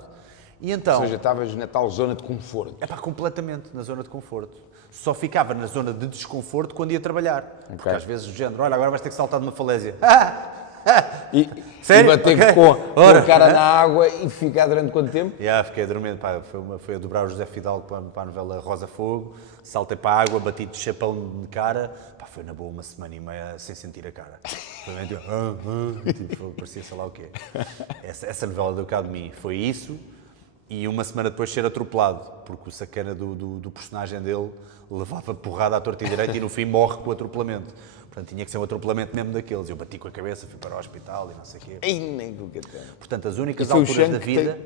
E então... Ou seja, estavas na tal zona de conforto. É pá, completamente na zona de conforto. Só ficava na zona de desconforto quando ia trabalhar. Porque às vezes o género, olha, agora vais ter que saltar de uma falésia. Sério? E bater Okay. com a cara na água e ficar durante quanto tempo? Fiquei dormindo, pá, foi a dobrar o José Fidalgo para a novela Rosa Fogo, saltei para a água, bati de chapão de cara, pá, foi na boa uma semana e meia sem sentir a cara. Foi meio tipo, parecia sei lá o quê. Essa novela deu cá de mim, foi isso, e uma semana depois ser atropelado, porque o sacana do personagem dele levava porrada à torta e direita e no fim morre com o atropelamento. Portanto, tinha que ser um atropelamento mesmo daqueles. Eu bati com a cabeça, fui para o hospital e não sei o quê. Ei, nem com o que é. Portanto, as únicas Foi o alturas Xande da vida...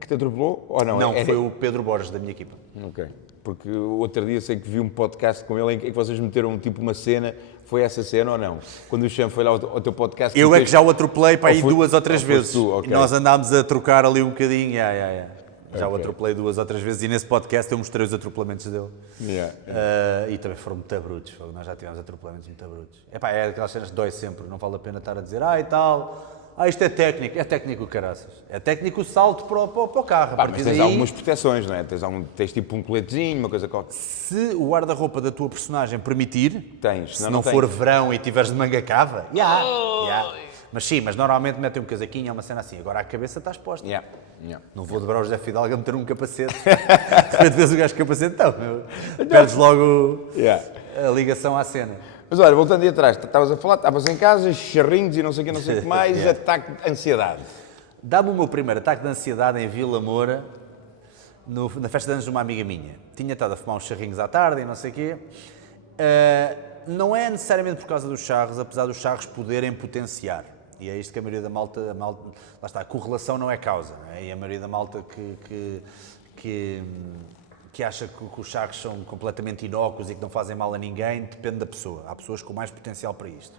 que te atropelou? Ou não? Não, foi o Pedro Borges da minha equipa. Ok. Porque o outro dia sei que vi um podcast com ele em que vocês meteram tipo uma cena. Foi essa cena ou não? Quando o Xande foi lá ao teu podcast... Eu é que já o atropelei para aí 2 ou 3 ou foste vezes. tu? Ok. E nós andámos a trocar ali um bocadinho. Já o Ok. atropelei 2 ou 3 vezes e nesse podcast eu mostrei os atropelamentos dele. Yeah. E também foram muito brutos. Nós já tivemos atropelamentos muito brutos. Epá, é aquelas cenas que dói sempre. Não vale a pena estar a dizer, e tal... isto é técnico. É técnico, caraças. É técnico o salto para o carro. Pá, mas tens algumas proteções, não é? Tens tipo um coletezinho, uma coisa qualquer. Se o guarda-roupa da tua personagem permitir, Tens, se senão não não for tens. verão e tiveres de manga cava, Mas sim, mas normalmente metem um casaquinho, é uma cena assim. Agora a cabeça está exposta. Yeah. Não vou dobrar o José Fidalgo a meter um capacete. De repente vês o gajo com capacete, perdes logo Yeah. a ligação à cena. Mas olha, voltando aí atrás, estavas a falar, estavas em casa, charrinhos e não sei o que mais, ataque de ansiedade. Dá-me o meu primeiro ataque de ansiedade em Vila Moura, na festa de anos de uma amiga minha. Tinha estado a fumar uns charrinhos à tarde e não sei o quê. Não é necessariamente por causa dos charros, apesar dos charros poderem potenciar. E é isto que a maioria da malta lá está, a correlação não é causa. Não é? E a maioria da malta que acha que os charros são completamente inócuos e que não fazem mal a ninguém, depende da pessoa. Há pessoas com mais potencial para isto.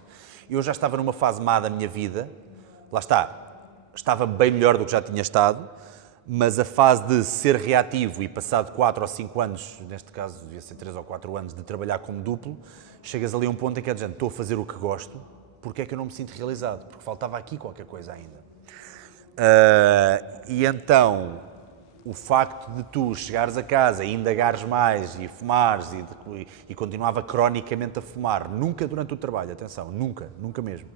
Eu já estava numa fase má da minha vida, lá está, estava bem melhor do que já tinha estado, mas a fase de ser reativo e passado 4 ou 5 anos, neste caso devia ser 3 ou 4 anos, de trabalhar como duplo, chegas ali a um ponto em que é de gente, estou a fazer o que gosto, porque é que eu não me sinto realizado? Porque faltava aqui qualquer coisa ainda. E então, o facto de tu chegares a casa e indagares mais e fumares e continuava cronicamente a fumar, nunca durante o trabalho, atenção, nunca mesmo.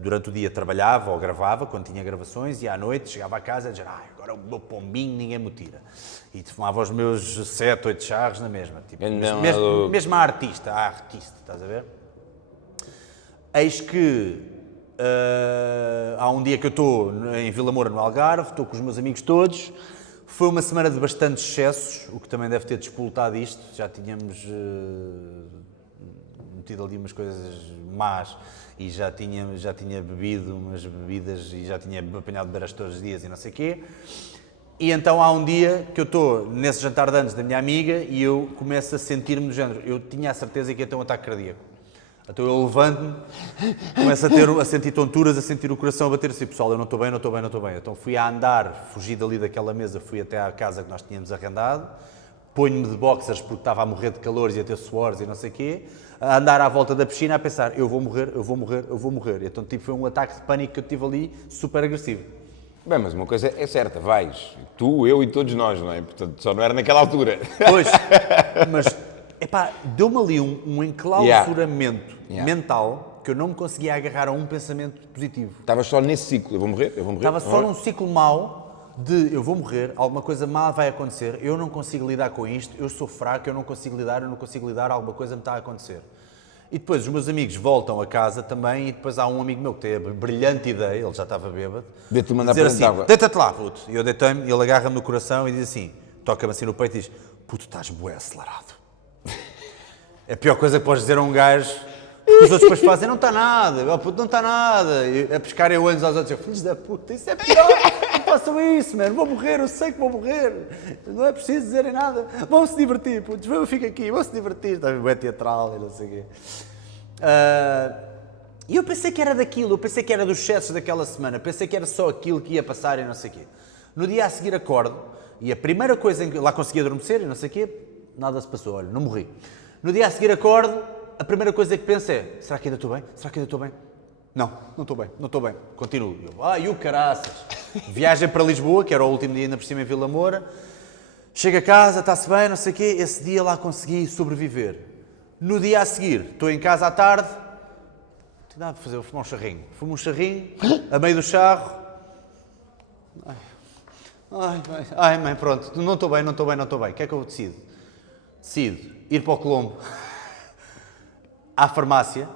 Durante o dia trabalhava ou gravava, quando tinha gravações, e à noite chegava a casa a dizer agora o meu pombinho ninguém me o tira. E fumava os meus 7, 8 charros na mesma. Tipo, mesmo a artista, estás a ver? Eis que há um dia que eu estou em Vila Moura, no Algarve, estou com os meus amigos todos. Foi uma semana de bastantes excessos, o que também deve ter despolutado isto. Já tínhamos metido ali umas coisas más e já tinha bebido umas bebidas e já tinha apanhado de beras todos os dias e não sei o quê. E então há um dia que eu estou nesse jantar de anos da minha amiga e eu começo a sentir-me do género. Eu tinha a certeza que ia ter um ataque cardíaco. Então eu levanto-me, começo a sentir tonturas, a sentir o coração a bater assim, pessoal, eu não estou bem. Então fui a andar, fugi dali daquela mesa, fui até à casa que nós tínhamos arrendado, ponho-me de boxers porque estava a morrer de calores e a ter suores e não sei o quê, a andar à volta da piscina a pensar, eu vou morrer. Então tipo, foi um ataque de pânico que eu tive ali, super agressivo. Bem, mas uma coisa é certa, vais. Tu, eu e todos nós, não é? Portanto, só não era naquela altura. Pois, mas... Epá, deu-me ali um enclausuramento mental que eu não me conseguia agarrar a um pensamento positivo. Estavas só nesse ciclo, eu vou morrer. Estava só num ciclo mau de eu vou morrer, alguma coisa má vai acontecer, eu não consigo lidar com isto, eu sou fraco, eu não consigo lidar, alguma coisa me está a acontecer. E depois os meus amigos voltam a casa também e depois há um amigo meu que tem a brilhante ideia, ele já estava bêbado, de-te mandar dizer para assim, dentro de água. deita-te lá, puto. E eu deitei-me, ele agarra-me no coração e diz assim, toca-me assim no peito e diz, puto, estás bué acelerado. É a pior coisa que podes dizer a um gajo, porque os outros depois fazem, não está nada, oh, puto, não está nada, e a pescarem olhos aos outros, filhos da puta, isso é pior, não façam isso, mano, vou morrer, eu sei que vou morrer, não é preciso dizerem nada, vão se divertir, putos, eu fico aqui, vão se divertir, está bem teatral e não sei o quê. E eu pensei que era daquilo, eu pensei que era dos excessos daquela semana, pensei que era só aquilo que ia passar e não sei o quê. No dia a seguir acordo, e a primeira coisa em que lá consegui adormecer e não sei o quê, nada se passou, olha, não morri. No dia a seguir acordo, a primeira coisa que penso é, será que ainda estou bem? Não estou bem. Continuo. E o caraças. Viagem para Lisboa, que era o último dia ainda por cima em Vila Moura. Chego a casa, está-se bem, não sei o quê. Esse dia lá consegui sobreviver. No dia a seguir, estou em casa à tarde. Não tenho nada para fazer, vou fumar um charrinho. Fumo um charrinho, a meio do charro. Ai, mãe, pronto, não estou bem. O que é que eu decido? Decido ir para o Colombo, à farmácia.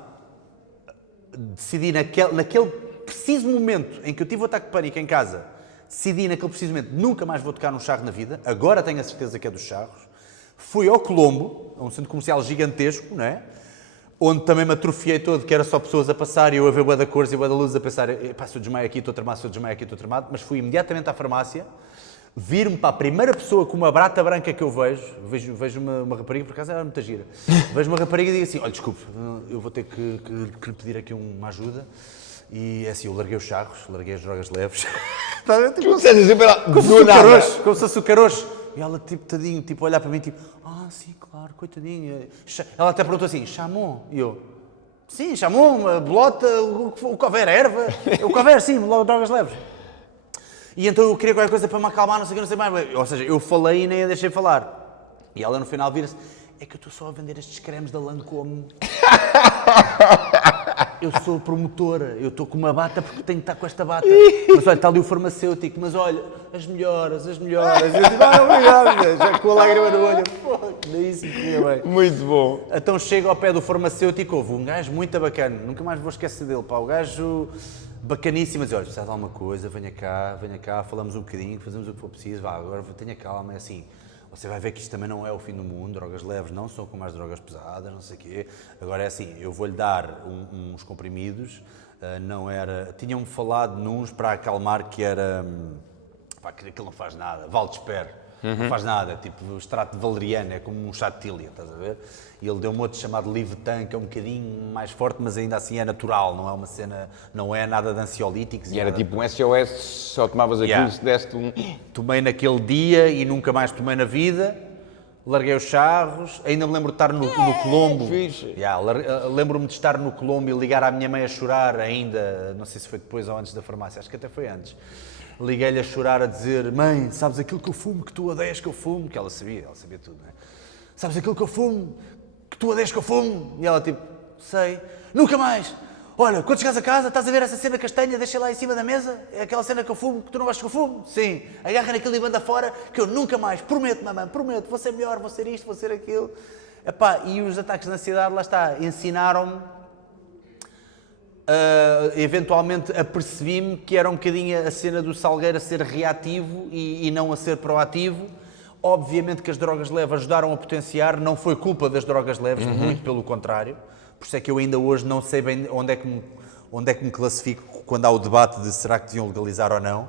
Decidi naquele preciso momento em que eu tive o ataque de pânico em casa, decidi naquele preciso momento, nunca mais vou tocar num charro na vida, agora tenho a certeza que é dos charros. Fui ao Colombo, a um centro comercial gigantesco, não é? Onde também me atrofiei todo, que era só pessoas a passar e eu a ver bué da cores e bué da luz a pensar, pá, se eu desmaio aqui estou tramado, mas fui imediatamente à farmácia, vir-me para a primeira pessoa com uma bata branca que eu vejo uma rapariga, por acaso era muito gira, vejo uma rapariga e digo assim, olha, desculpe, eu vou ter que lhe pedir aqui uma ajuda. E é assim, eu larguei os charros, larguei as drogas leves. Está a ver? Tipo, como se fosse o caroço. E ela, tipo, tadinho, tipo, olhar para mim, tipo, sim, claro, coitadinha. Ela até perguntou assim, chamou? E eu, sim, chamou, uma bolota, o que houver, erva. O que houver, sim, drogas leves. E então eu queria qualquer coisa para me acalmar, não sei mais. Ou seja, eu falei e nem a deixei falar. E ela no final vira-se, é que eu estou só a vender estes cremes da Lancôme. Eu sou promotora, eu estou com uma bata porque tenho que estar com esta bata. Mas olha, está ali o farmacêutico, mas olha, as melhoras. Eu digo, obrigado, já com a lágrima no olho. Pô, daí isso me corria bem. Muito bom. Então chego ao pé do farmacêutico, houve um gajo muito bacana, nunca mais vou esquecer dele, pá, o gajo bacaníssimo, diz, olha, precisa de alguma coisa, venha cá, falamos um bocadinho, fazemos o que for preciso, vá, agora tenha calma, é assim. Você vai ver que isto também não é o fim do mundo, drogas leves não são como as drogas pesadas, não sei o quê. Agora é assim, eu vou-lhe dar uns comprimidos, não era... Tinham-me falado nuns para acalmar que era... Pá, aquilo não faz nada, Valdesper. Não faz nada, tipo o extrato de valeriana, é como um chá de tília, estás a ver? E ele deu-me outro chamado Livetan, que é um bocadinho mais forte, mas ainda assim é natural, não é uma cena, não é nada de ansiolíticos. E era tipo um SOS, só tomavas aquilo se deste um... Tomei naquele dia e nunca mais tomei na vida, larguei os charros, ainda me lembro de estar no Colombo. Lembro-me de estar no Colombo e ligar à minha mãe a chorar ainda, não sei se foi depois ou antes da farmácia, acho que até foi antes. Liguei-lhe a chorar, a dizer, mãe, sabes aquilo que eu fumo, que tu odeias que eu fumo? Que ela sabia tudo, não é? Sabes aquilo que eu fumo, que tu odeias que eu fumo? E ela tipo, sei, nunca mais! Olha, quando chegares a casa, estás a ver essa cena castanha, deixa lá em cima da mesa, é aquela cena que eu fumo, que tu não gostas que eu fumo? Sim, agarra naquilo e manda fora, que eu nunca mais, prometo, mamãe, prometo, vou ser melhor, vou ser isto, vou ser aquilo. Epá, e os ataques de ansiedade, lá está, ensinaram-me. Eventualmente apercebi-me que era um bocadinho a cena do Salgueiro a ser reativo e não a ser proativo. Obviamente que as drogas leves ajudaram a potenciar, não foi culpa das drogas leves, muito pelo contrário. Por isso é que eu ainda hoje não sei bem onde é que me classifico quando há o debate de será que deviam legalizar ou não.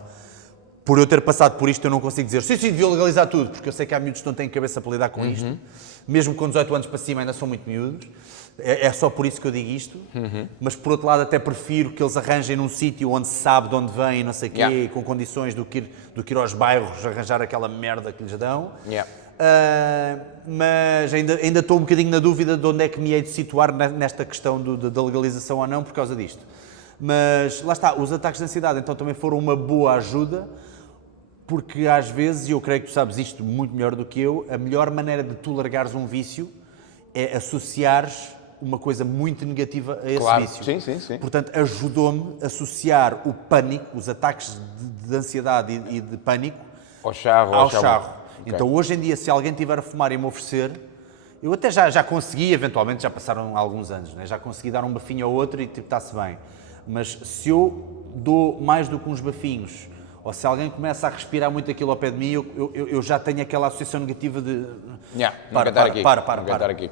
Por eu ter passado por isto eu não consigo dizer sim, deviam legalizar tudo, porque eu sei que há miúdos que não têm cabeça para lidar com isto. Mesmo com 18 anos para cima ainda são muito miúdos. É só por isso que eu digo isto, mas por outro lado até prefiro que eles arranjem num sítio onde se sabe de onde vêm e não sei o quê, com condições do que ir aos bairros arranjar aquela merda que lhes dão. Mas ainda estou um bocadinho na dúvida de onde é que me hei de situar nesta questão da legalização ou não por causa disto. Mas lá está, os ataques de ansiedade então também foram uma boa ajuda, porque às vezes, e eu creio que tu sabes isto muito melhor do que eu, a melhor maneira de tu largares um vício é associares uma coisa muito negativa a esse vício. Sim. Portanto, ajudou-me a associar o pânico, os ataques de ansiedade e de pânico ao charro. Okay. Então, hoje em dia, se alguém tiver a fumar e me oferecer, eu até já consegui, eventualmente, já passaram alguns anos, né? Já consegui dar um bafinho ao outro e tipo, está-se bem. Mas se eu dou mais do que uns bafinhos, ou se alguém começa a respirar muito aquilo ao pé de mim, eu já tenho aquela associação negativa de... Para.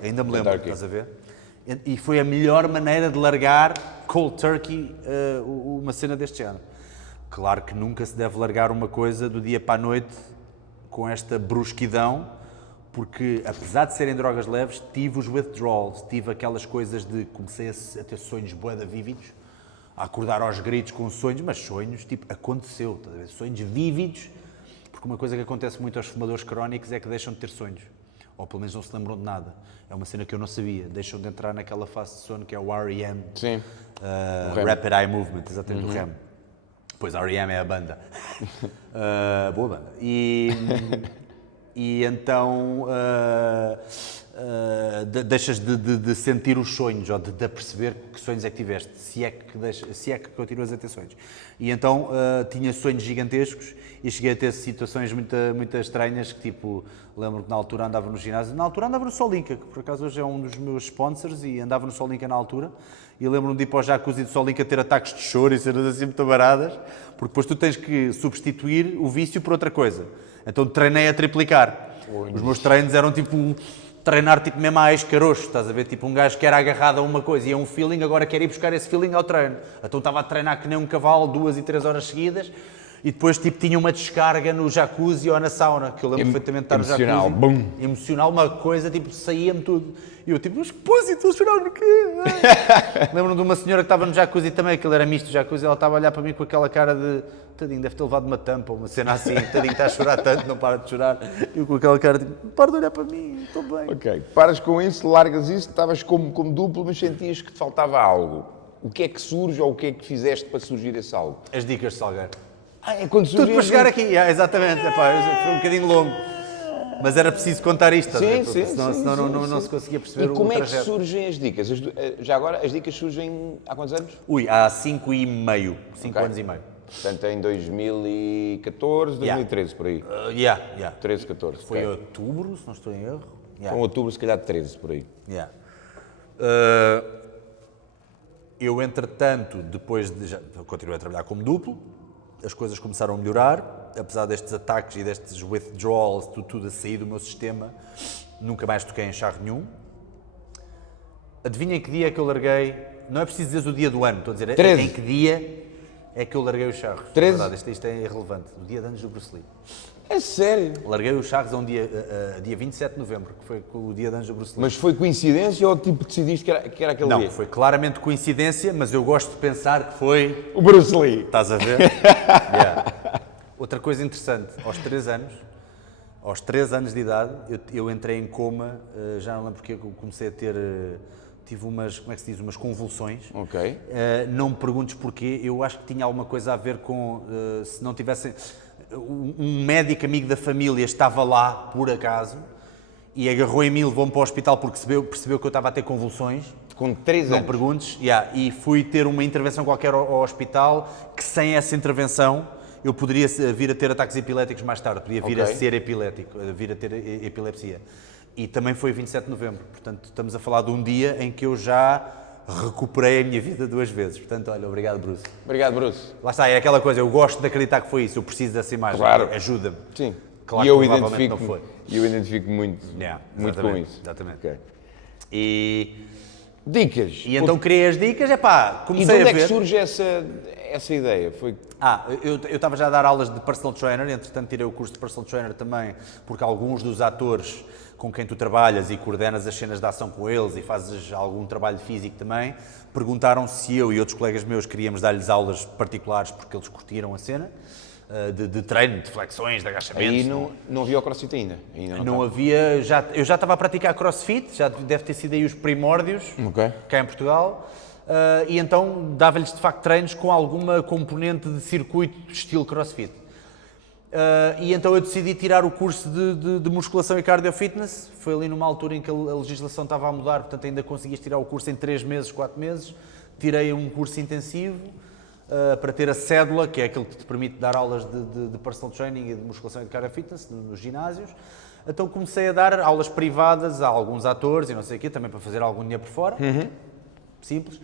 Ainda me lembro, estás a ver? E foi a melhor maneira de largar cold turkey uma cena deste género. Claro que nunca se deve largar uma coisa do dia para a noite com esta brusquidão, porque apesar de serem drogas leves, tive os withdrawals, tive aquelas coisas de... Comecei a ter sonhos bué de vívidos, a acordar aos gritos com sonhos, mas sonhos, tipo, aconteceu, estás a ver? Sonhos vívidos, porque uma coisa que acontece muito aos fumadores crónicos é que deixam de ter sonhos, ou pelo menos não se lembram de nada. É uma cena que eu não sabia, deixam de entrar naquela fase de sono que é o REM. Sim. Rapid Eye Movement, exatamente, o REM. Pois, R.E.M. é a banda. Boa banda. E então deixas de sentir os sonhos, ou de perceber que sonhos é que tiveste, se é que continuas a ter sonhos. E então tinha sonhos gigantescos e cheguei a ter situações muito estranhas, que tipo, lembro que na altura andava no ginásio, na altura andava no Solinka, que por acaso hoje é um dos meus sponsors, e andava no Solinka na altura, e lembro-me de ir para o jacuzzi do Solinka ter ataques de choro e cenas assim muito baradas, porque depois tu tens que substituir o vício por outra coisa. Então treinei a triplicar. Os meus treinos eram tipo treinar tipo mesmo a escaroço, estás a ver? Tipo um gajo que era agarrado a uma coisa e a um feeling, agora quer ir buscar esse feeling ao treino. Então estava a treinar que nem um cavalo 2 e 3 horas seguidas e depois tipo tinha uma descarga no jacuzzi ou na sauna, que eu lembro perfeitamente de estar no jacuzzi. Bum. Emocional, uma coisa, tipo, saía-me tudo. E eu tipo, mas que pose, estou a chorar porquê? Lembro-me de uma senhora que estava no jacuzzi também, aquilo era misto, o jacuzzi, ela estava a olhar para mim com aquela cara de tadinho, deve ter levado uma tampa, uma cena assim, tadinho, está a chorar tanto, não para de chorar. E eu com aquela cara tipo, para de olhar para mim, estou bem. Ok, paras com isso, largas isso, estavas como duplo, mas sentias que te faltava algo. O que é que surge ou o que é que fizeste para surgir esse algo? As dicas de Salgueiro. É quando surge. Tudo para chegar aqui, exatamente, foi um bocadinho longo. Mas era preciso contar isto, Sim, senão não se conseguia perceber o trajeto. E como é que surgem as dicas? Já agora, as dicas surgem há quantos anos? Há 5 anos e meio. Portanto, em 2014, 2013, por aí. 13, 14. Foi em outubro, se não estou em erro. Foi em outubro, se calhar 13, por aí. Eu, entretanto, depois de... continuei a trabalhar como duplo, as coisas começaram a melhorar, apesar destes ataques e destes withdrawals, tudo a sair do meu sistema, nunca mais toquei em charro nenhum. Adivinha em que dia é que eu larguei? Não é preciso dizer o dia do ano, estou a dizer 13. em que dia é que eu larguei os charros. 13? Na verdade, isto é irrelevante. O dia de anos do Bruce Lee. É sério? Larguei os charros a dia 27 de novembro, que foi o dia de anos do Bruce Lee. Mas foi coincidência ou tipo decidiste que era aquele dia? Não, foi claramente coincidência, mas eu gosto de pensar que foi... O Bruce Lee. Estás a ver? Outra coisa interessante, aos 3 anos de idade, eu entrei em coma, já não lembro porque eu comecei a ter... tive umas, como é que se diz, umas convulsões. Ok. Não me perguntes porquê, eu acho que tinha alguma coisa a ver com, se não tivessem... Um médico amigo da família estava lá, por acaso, e agarrou em mim, levou-me para o hospital porque percebeu que eu estava a ter convulsões. Com 3 anos? Não perguntes. E fui ter uma intervenção qualquer ao hospital, que sem essa intervenção eu poderia vir a ter ataques epiléticos mais tarde, podia vir a ser epilético, vir a ter epilepsia. E também foi 27 de novembro, portanto estamos a falar de um dia em que eu já recuperei a minha vida 2 vezes. Portanto, olha, obrigado, Bruce. Obrigado, Bruce. Lá está, é aquela coisa, eu gosto de acreditar que foi isso, eu preciso dessa imagem, Claro. Ajuda-me. Sim. Claro E eu que provavelmente não foi. identifico muito com isso. Exatamente. Okay. E Dicas. então criei as dicas, comecei E de onde a é ver... que surge essa ideia? Foi... Eu estava já a dar aulas de personal trainer, entretanto tirei o curso de personal trainer também, porque alguns dos atores com quem tu trabalhas e coordenas as cenas de ação com eles e fazes algum trabalho físico também, perguntaram se eu e outros colegas meus queríamos dar-lhes aulas particulares porque eles curtiram a cena, de treino, de flexões, de agachamentos. Aí não havia o CrossFit ainda? Não havia, eu já estava a praticar CrossFit, já deve ter sido aí os primórdios, cá em Portugal, e então dava-lhes de facto treinos com alguma componente de circuito estilo CrossFit. E então eu decidi tirar o curso de musculação e cardio fitness, foi ali numa altura em que a legislação estava a mudar, portanto ainda conseguias tirar o curso em 3 meses, 4 meses, tirei um curso intensivo, para ter a cédula, que é aquilo que te permite dar aulas de personal training e de musculação e de cardio fitness nos ginásios. Então comecei a dar aulas privadas a alguns atores e não sei o quê, também para fazer algum dinheiro por fora. Simples.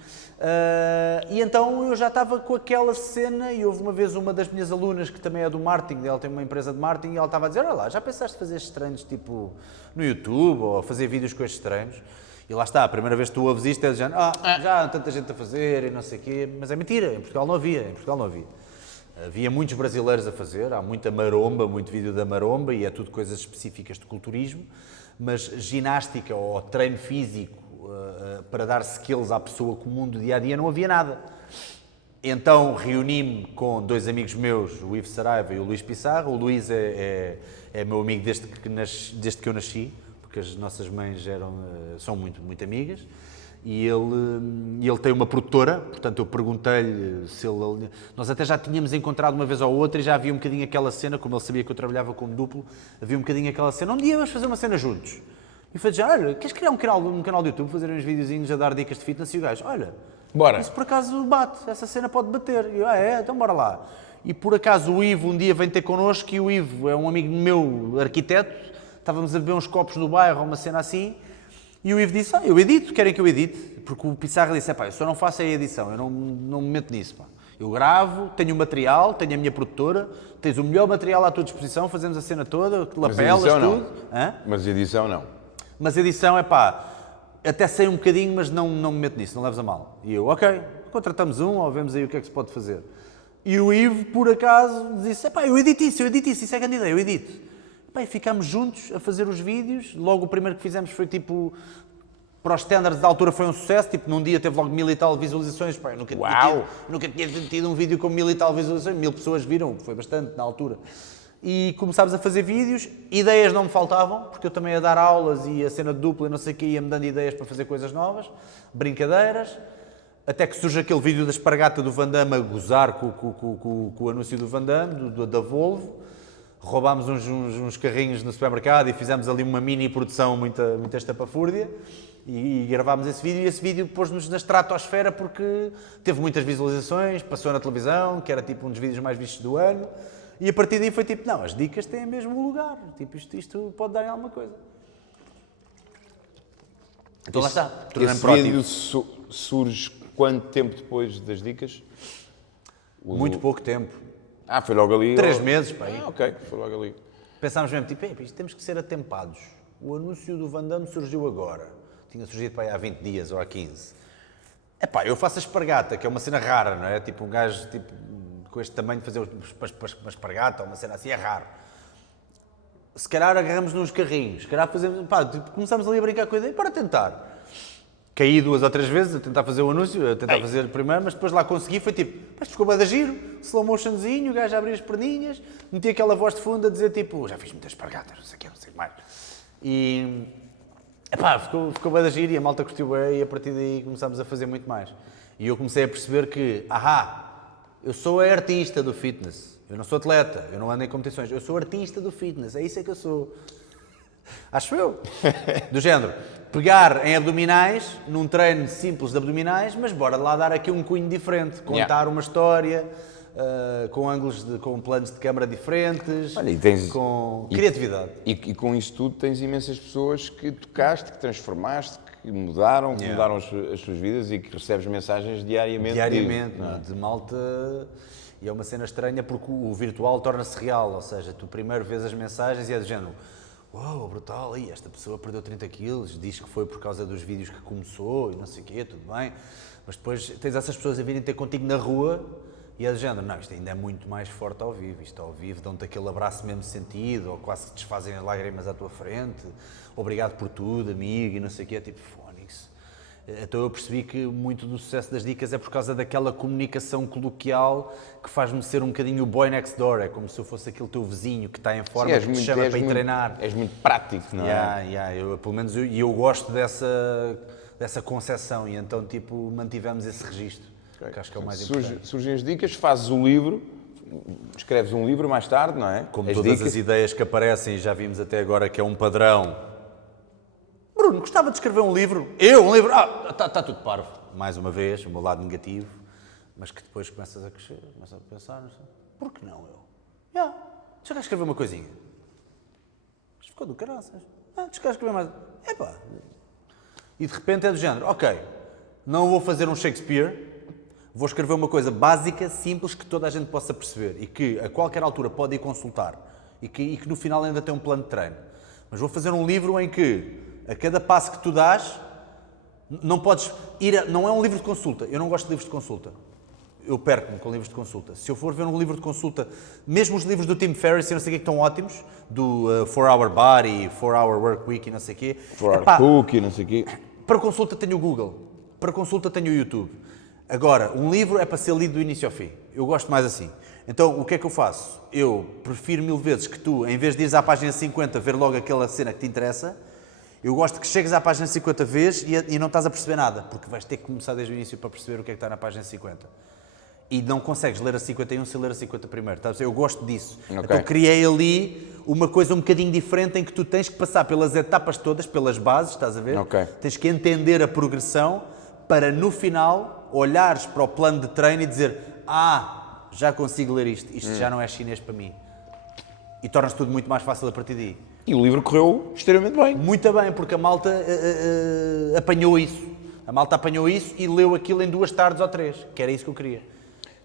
E então eu já estava com aquela cena e houve uma vez uma das minhas alunas, que também é do marketing, ela tem uma empresa de marketing, e ela estava a dizer, olha lá, já pensaste fazer estes treinos tipo no YouTube ou fazer vídeos com estes treinos? E lá está, a primeira vez que tu ouves isto é dizendo, já há tanta gente a fazer e não sei o quê, mas é mentira, em Portugal não havia, Havia muitos brasileiros a fazer, há muita maromba, muito vídeo da maromba e é tudo coisas específicas de culturismo, mas ginástica ou treino físico para dar skills à pessoa comum do dia-a-dia não havia nada. Então reuni-me com 2 amigos meus, o Ivo Saraiva e o Luís Pissarro. O Luís é meu amigo desde que eu nasci, porque as nossas mães são muito, muito amigas. E ele tem uma produtora, portanto eu perguntei-lhe se ele... Nós até já tínhamos encontrado uma vez ou outra e já havia um bocadinho aquela cena, como ele sabia que eu trabalhava como duplo, havia um bocadinho aquela cena, um dia vamos fazer uma cena juntos. E foi dizer, olha, queres criar um canal do YouTube, fazer uns videozinhos a dar dicas de fitness? E o gajo, olha, Bora. isso por acaso bate, essa cena pode bater. E eu, então bora lá. E por acaso o Ivo um dia vem ter connosco e o Ivo é um amigo meu, arquiteto, estávamos a beber uns copos no bairro, uma cena assim, e o Ivo disse, eu edito, querem que eu edite? Porque o Pissarra disse, eu só não faço a edição, eu não me meto nisso, pá. Eu gravo, tenho o material, tenho a minha produtora, tens o melhor material à tua disposição, fazemos a cena toda, lapelas, tudo. Mas edição não. Mas edição, até sei um bocadinho, mas não me meto nisso, não leves a mal. E eu, ok, contratamos ou vemos aí o que é que se pode fazer. E o Ivo, por acaso, disse, eu edito isso, isso é grande ideia, eu edito. E ficámos juntos a fazer os vídeos, logo o primeiro que fizemos foi tipo, para os standards da altura foi um sucesso, tipo, num dia teve logo 1000 e tal visualizações, eu nunca tinha tido um vídeo com 1000 e tal visualizações, 1000 pessoas viram, foi bastante na altura. E começámos a fazer vídeos, ideias não me faltavam, porque eu também ia dar aulas e a cena de dupla e não sei o que, ia-me dando ideias para fazer coisas novas, brincadeiras, até que surge aquele vídeo da espargata do Van Damme a gozar com o anúncio do Van Damme, da Volvo, roubámos uns carrinhos no supermercado e fizemos ali uma mini produção, muita estapafúrdia, e gravámos esse vídeo, e esse vídeo pôs-nos na estratosfera porque teve muitas visualizações, passou na televisão, que era tipo um dos vídeos mais vistos do ano, e a partir daí foi tipo, não, as dicas têm mesmo um lugar, tipo, isto pode dar em alguma coisa. Então lá está. Esse vídeo surge quanto tempo depois das dicas? Muito pouco tempo. Foi logo ali? 3 meses, pá. Ok, foi logo ali. Pensámos mesmo, tipo, isto temos que ser atempados. O anúncio do Van Damme surgiu agora. Tinha surgido há 20 dias ou há 15. Eu faço a espargata, que é uma cena rara, não é? Tipo, um gajo tipo, com este tamanho fazer uma espargata ou uma cena assim é raro. Se calhar agarramos nos carrinhos, se calhar fazemos... começamos ali a brincar com a ideia para tentar. Caí 2 ou 3 vezes a tentar fazer o anúncio, a tentar fazer primeiro, mas depois lá consegui, foi tipo, isto ficou bem de giro, slow motionzinho, o gajo a abrir as perninhas, meti aquela voz de fundo a dizer tipo, já fiz muitas espargatas, não sei o que mais. E, ficou bem de giro e a malta curtiu bem e a partir daí começámos a fazer muito mais. E eu comecei a perceber que, eu sou a artista do fitness, eu não sou atleta, eu não ando em competições, eu sou artista do fitness, é isso que eu sou. Acho eu. Do género, pegar em abdominais, num treino simples de abdominais, mas bora lá dar aqui um cunho diferente, contar uma história, com ângulos, com planos de câmara diferentes, com criatividade. E com isso tudo tens imensas pessoas que tocaste, que transformaste, que mudaram, as suas vidas e que recebes mensagens diariamente. De malta. E é uma cena estranha porque o virtual torna-se real, ou seja, tu primeiro vês as mensagens e é do género, uau, brutal, aí esta pessoa perdeu 30 quilos, diz que foi por causa dos vídeos que começou e não sei o quê, tudo bem, mas depois tens essas pessoas a virem ter contigo na rua e é do género, não, isto ainda é muito mais forte ao vivo, isto ao vivo dão-te aquele abraço mesmo sentido, ou quase que desfazem as lágrimas à tua frente, obrigado por tudo, amigo, e não sei o quê, é tipo, fónix. Então eu percebi que muito do sucesso das dicas é por causa daquela comunicação coloquial que faz-me ser um bocadinho o boy next door, é como se eu fosse aquele teu vizinho que está em forma, que te chama para ir treinar. És muito prático, não é? Pelo menos eu gosto dessa concepção e então tipo mantivemos esse registro, que acho que é o mais importante. Surgem as dicas, fazes o livro, escreves um livro mais tarde, não é? Como todas as ideias que aparecem, e já vimos até agora que é um padrão. Bruno, gostava de escrever um livro? Um livro? Está tudo parvo. Mais uma vez, o meu lado negativo, mas que depois começas a crescer, começas a pensar, não sei, por que não eu? Deixa cá escrever uma coisinha. Isto ficou do caraças. Deixa cá escrever mais. E de repente é do género, ok, não vou fazer um Shakespeare, vou escrever uma coisa básica, simples, que toda a gente possa perceber e que a qualquer altura pode ir consultar e que no final ainda tem um plano de treino. Mas vou fazer um livro em que a cada passo que tu dás, não podes ir não é um livro de consulta. Eu não gosto de livros de consulta. Eu perco-me com livros de consulta. Se eu for ver um livro de consulta, mesmo os livros do Tim Ferriss, eu não sei o que estão ótimos, do 4-Hour Body, 4-Hour Work Week e não sei o quê. 4-Hour Cookie, não sei o quê. Para consulta tenho o Google. Para consulta tenho o YouTube. Agora, um livro é para ser lido do início ao fim. Eu gosto mais assim. Então, o que é que eu faço? Eu prefiro 1000 vezes que tu, em vez de ires à página 50 ver logo aquela cena que te interessa, Eu gosto que chegues à página 50 vezes e não estás a perceber nada, porque vais ter que começar desde o início para perceber o que é que está na página 50. E não consegues ler a 51 sem ler a 50 primeiro. Estás a ver? Eu gosto disso. Ok. Então criei ali uma coisa um bocadinho diferente em que tu tens que passar pelas etapas todas, pelas bases, estás a ver? Ok. Tens que entender a progressão para no final olhares para o plano de treino e dizer: já consigo ler isto, isto já não é chinês para mim. E torna-se tudo muito mais fácil a partir daí. E o livro correu extremamente bem. Muito bem, porque a malta apanhou isso. A malta apanhou isso e leu aquilo em 2 tardes ou 3, que era isso que eu queria.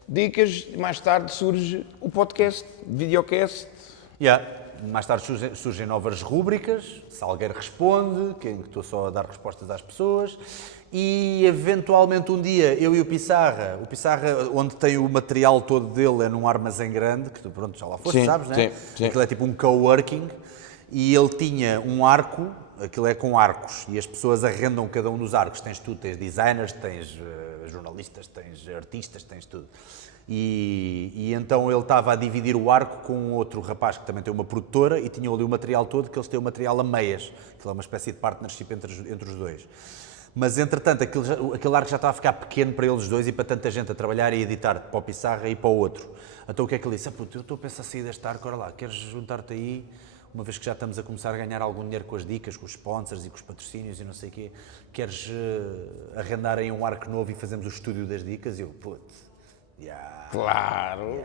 Dicas, mais tarde surge o podcast, videocast. Mais tarde surgem novas rúbricas, Salgueiro Responde, que estou só a dar respostas às pessoas, e eventualmente um dia eu e o Pissarra, onde tem o material todo dele é num armazém grande, que tu pronto, já lá foste, Sim, sabes, não é? sim. Aquilo é tipo um coworking, e ele tinha um arco, aquilo é com arcos, e as pessoas arrendam cada um dos arcos, tens designers, tens jornalistas, tens artistas, tens tudo. E então ele estava a dividir o arco com outro rapaz que também tem uma produtora e tinham ali o material todo, que eles têm o material a meias, que é uma espécie de partnership entre os dois. Mas entretanto aquele arco já estava a ficar pequeno para eles dois e para tanta gente a trabalhar e editar, para o Pissarra e para o outro. Então o que é que ele disse? Puto, eu estou a pensar a sair deste arco, ora lá, queres juntar-te aí? Uma vez que já estamos a começar a ganhar algum dinheiro com as dicas, com os sponsors e com os patrocínios e não sei o quê, queres arrendar aí um arco novo e fazemos o estúdio das dicas? E eu, Claro.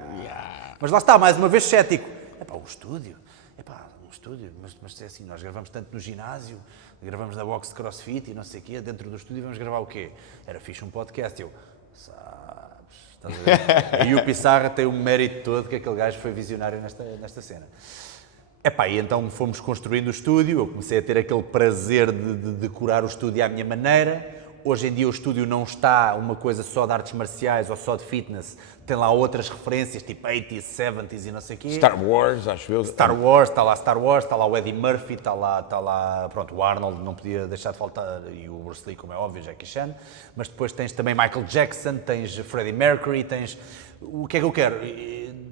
Mas lá está, mais uma vez cético. Um estúdio, mas é assim, nós gravamos tanto no ginásio, gravamos na box de crossfit e não sei o quê, dentro do estúdio vamos gravar o quê? Era fixe um podcast, sabes, estás a ver? E o Pissarra tem o mérito todo que aquele gajo foi visionário nesta cena. E então fomos construindo o estúdio, eu comecei a ter aquele prazer de decorar o estúdio à minha maneira. Hoje em dia o estúdio não está uma coisa só de artes marciais ou só de fitness, tem lá outras referências, tipo 80s, 70s e não sei o quê. Star Wars, acho eu. Star Wars, está lá o Eddie Murphy, está lá, pronto, o Arnold não podia deixar de faltar, e o Bruce Lee, como é óbvio, Jackie Chan, mas depois tens também Michael Jackson, tens Freddie Mercury, tens... O que é que eu quero?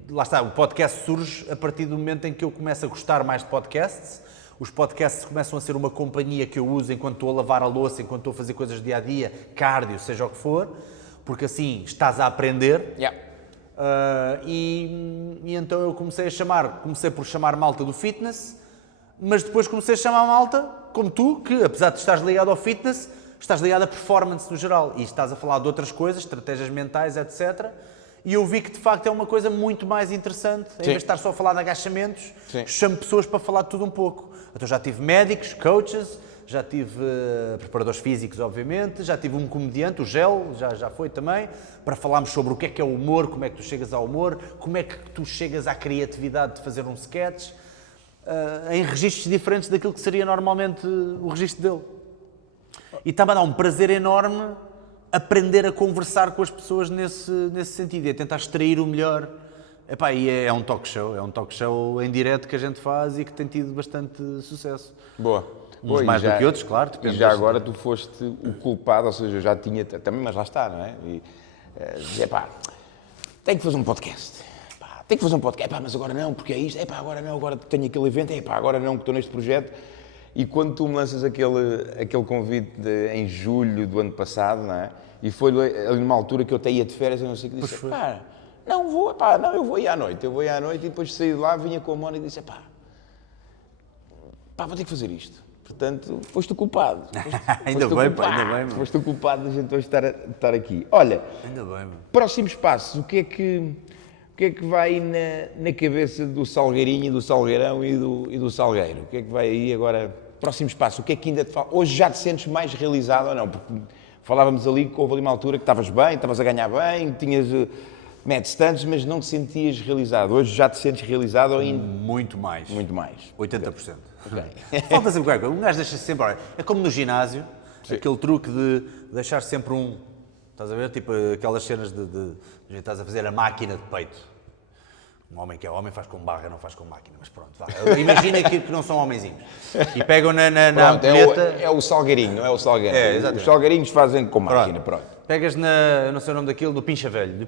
Lá está, o podcast surge a partir do momento em que eu começo a gostar mais de podcasts. Os podcasts começam a ser uma companhia que eu uso enquanto estou a lavar a louça, enquanto estou a fazer coisas dia a dia, cardio, seja o que for, porque assim estás a aprender. E então eu comecei por chamar malta do fitness, mas depois comecei a chamar malta, como tu, que apesar de estares ligado ao fitness, estás ligado à performance no geral e estás a falar de outras coisas, estratégias mentais, etc. E eu vi que de facto é uma coisa muito mais interessante, em vez de estar só a falar de agachamentos, chamo pessoas para falar de tudo um pouco. Então já tive médicos, coaches, já tive preparadores físicos, obviamente, já tive um comediante, o Gel, já foi também, para falarmos sobre o que é o humor, como é que tu chegas ao humor, como é que tu chegas à criatividade de fazer um sketch, em registros diferentes daquilo que seria normalmente o registro dele. E está-me a dar um prazer enorme aprender a conversar com as pessoas nesse sentido e a tentar extrair o melhor. E é um talk show em direto que a gente faz e que tem tido bastante sucesso. Boa. Uns mais do que outros, claro. E já agora tu foste o culpado, ou seja, eu já tinha também, mas lá está, não é? E dizia, tenho que fazer um podcast. Tenho que fazer um podcast. Mas agora não, porque é isto. Agora não, agora tenho aquele evento. Agora não, que estou neste projeto. E quando tu me lanças aquele convite em julho do ano passado, não é? E foi ali numa altura que eu até ia de férias, eu não sei o que disse, eu vou ir à noite. E depois saí de lá, vinha com a Mónica e disse, vou ter que fazer isto. Portanto, foste o culpado. Ainda bem. Foste o culpado de a gente hoje estar aqui. Olha, ainda bem, próximos passos, o que é que vai na cabeça do Salgueirinho, do Salgueirão e do Salgueiro? O que é que vai aí agora? Próximos passos, o que é que ainda te falta? Hoje já te sentes mais realizado ou não? Porque falávamos ali que houve ali uma altura que estavas bem, estavas a ganhar bem, tinhas stands, mas não te sentias realizado. Hoje já te sentes realizado ou ainda? Muito mais. 80%. Okay. Falta sempre qualquer coisa. Um gajo deixa sempre... É como no ginásio, aquele truque de deixar sempre um... Estás a ver? Tipo aquelas cenas de estás a fazer a máquina de peito. Um homem que é homem faz com barra, não faz com máquina, mas pronto, vá. Imagina que não são homenzinhos. E pegam na ampulheta... É o Salgueirinho, não é o Salgueiro. Exatamente. Os Salgueirinhos fazem com máquina, pronto. Pegas eu não sei o nome daquilo, do pincha velho,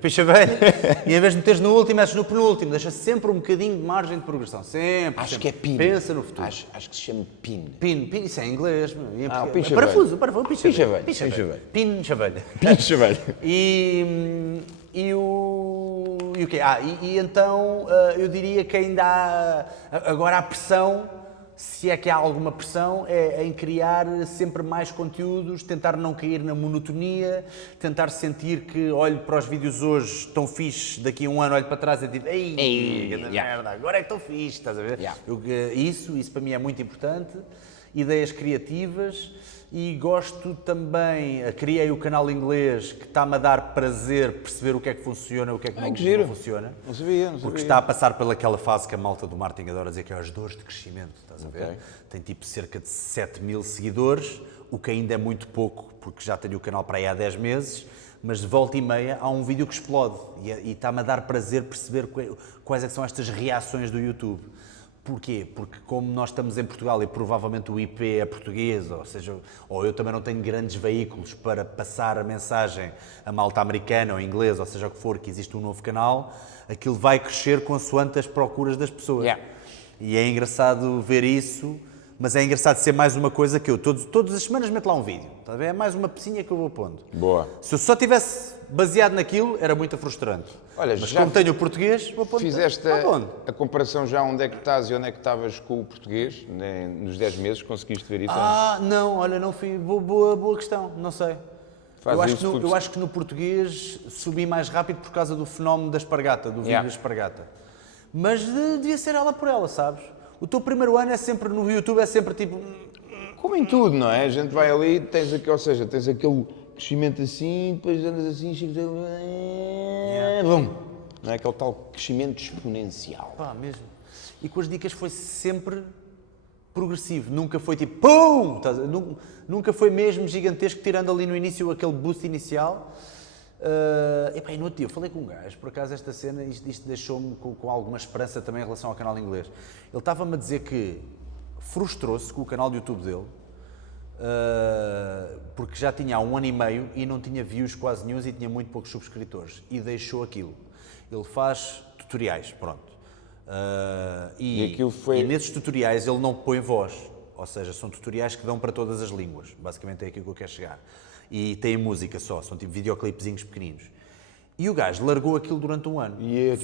e em vez de meteres no último, metes no penúltimo, deixa sempre um bocadinho de margem de progressão, sempre. Acho sempre. que é pin. Pensa no futuro. Acho que se chama pin. Pin, isso é em inglês. O pincha parafuso, Pincha velho. Pincha velho. Pincha velho. Pincha velho. E o quê? E então eu diria que ainda há, agora a pressão, se é que há alguma pressão, é em criar sempre mais conteúdos, tentar não cair na monotonia, tentar sentir que olho para os vídeos hoje, estão fixe, daqui a um ano olho para trás e digo, ei, merda, agora é que estão fixe, estás a ver? Yeah. Isso para mim é muito importante, ideias criativas. E gosto também, criei o canal inglês que está-me a dar prazer perceber o que é que funciona e o que é que não funciona. Não sabia. Porque está a passar pelaquela fase que a malta do marketing adora dizer que é as dores de crescimento, estás a ver? Ok. Tem tipo cerca de 7.000 seguidores, o que ainda é muito pouco, porque já tenho o canal para aí há 10 meses, mas de volta e meia há um vídeo que explode e está-me a dar prazer perceber quais é que são estas reações do YouTube. Porquê? Porque como nós estamos em Portugal e provavelmente o IP é português, ou eu também não tenho grandes veículos para passar a mensagem a malta americana ou inglesa, ou seja o que for, que existe um novo canal, aquilo vai crescer consoante as procuras das pessoas. Yeah. E é engraçado ver isso, mas é engraçado ser mais uma coisa que eu todas as semanas meto lá um vídeo. Tá a ver? É mais uma pecinha que eu vou pondo. Boa. Se eu só tivesse baseado naquilo, era muito frustrante. Olha, mas já como tenho o português, vou pondo. Fizeste a comparação já onde é que estás e onde é que estavas com o português, né, nos 10 meses, conseguiste ver isso? Não, olha, não fui. Boa questão, não sei. Eu acho que no português subi mais rápido por causa do fenómeno da espargata, do vídeo da espargata. Mas devia ser ela por ela, sabes? O teu primeiro ano é sempre, no YouTube, é sempre tipo... Como em tudo, não é? A gente vai ali, tens aquele crescimento assim, depois andas assim, chegas a... Bum! Não é aquele tal crescimento exponencial. Pá, mesmo. E com as dicas foi sempre progressivo, nunca foi tipo PUM! Nunca foi mesmo gigantesco, tirando ali no início aquele boost inicial. E no outro dia eu falei com um gajo, por acaso esta cena, isto deixou-me com alguma esperança também em relação ao canal inglês. Ele estava-me a dizer que frustrou-se com o canal de YouTube dele, porque já tinha há 1 ano e meio e não tinha views quase nenhum e tinha muito poucos subscritores, e deixou aquilo. Ele faz tutoriais, pronto. E nesses tutoriais ele não põe voz, ou seja, são tutoriais que dão para todas as línguas, basicamente é aquilo que eu quero chegar. E tem música só, são tipo videoclipezinhos pequeninos. E o gajo largou aquilo durante 1 ano.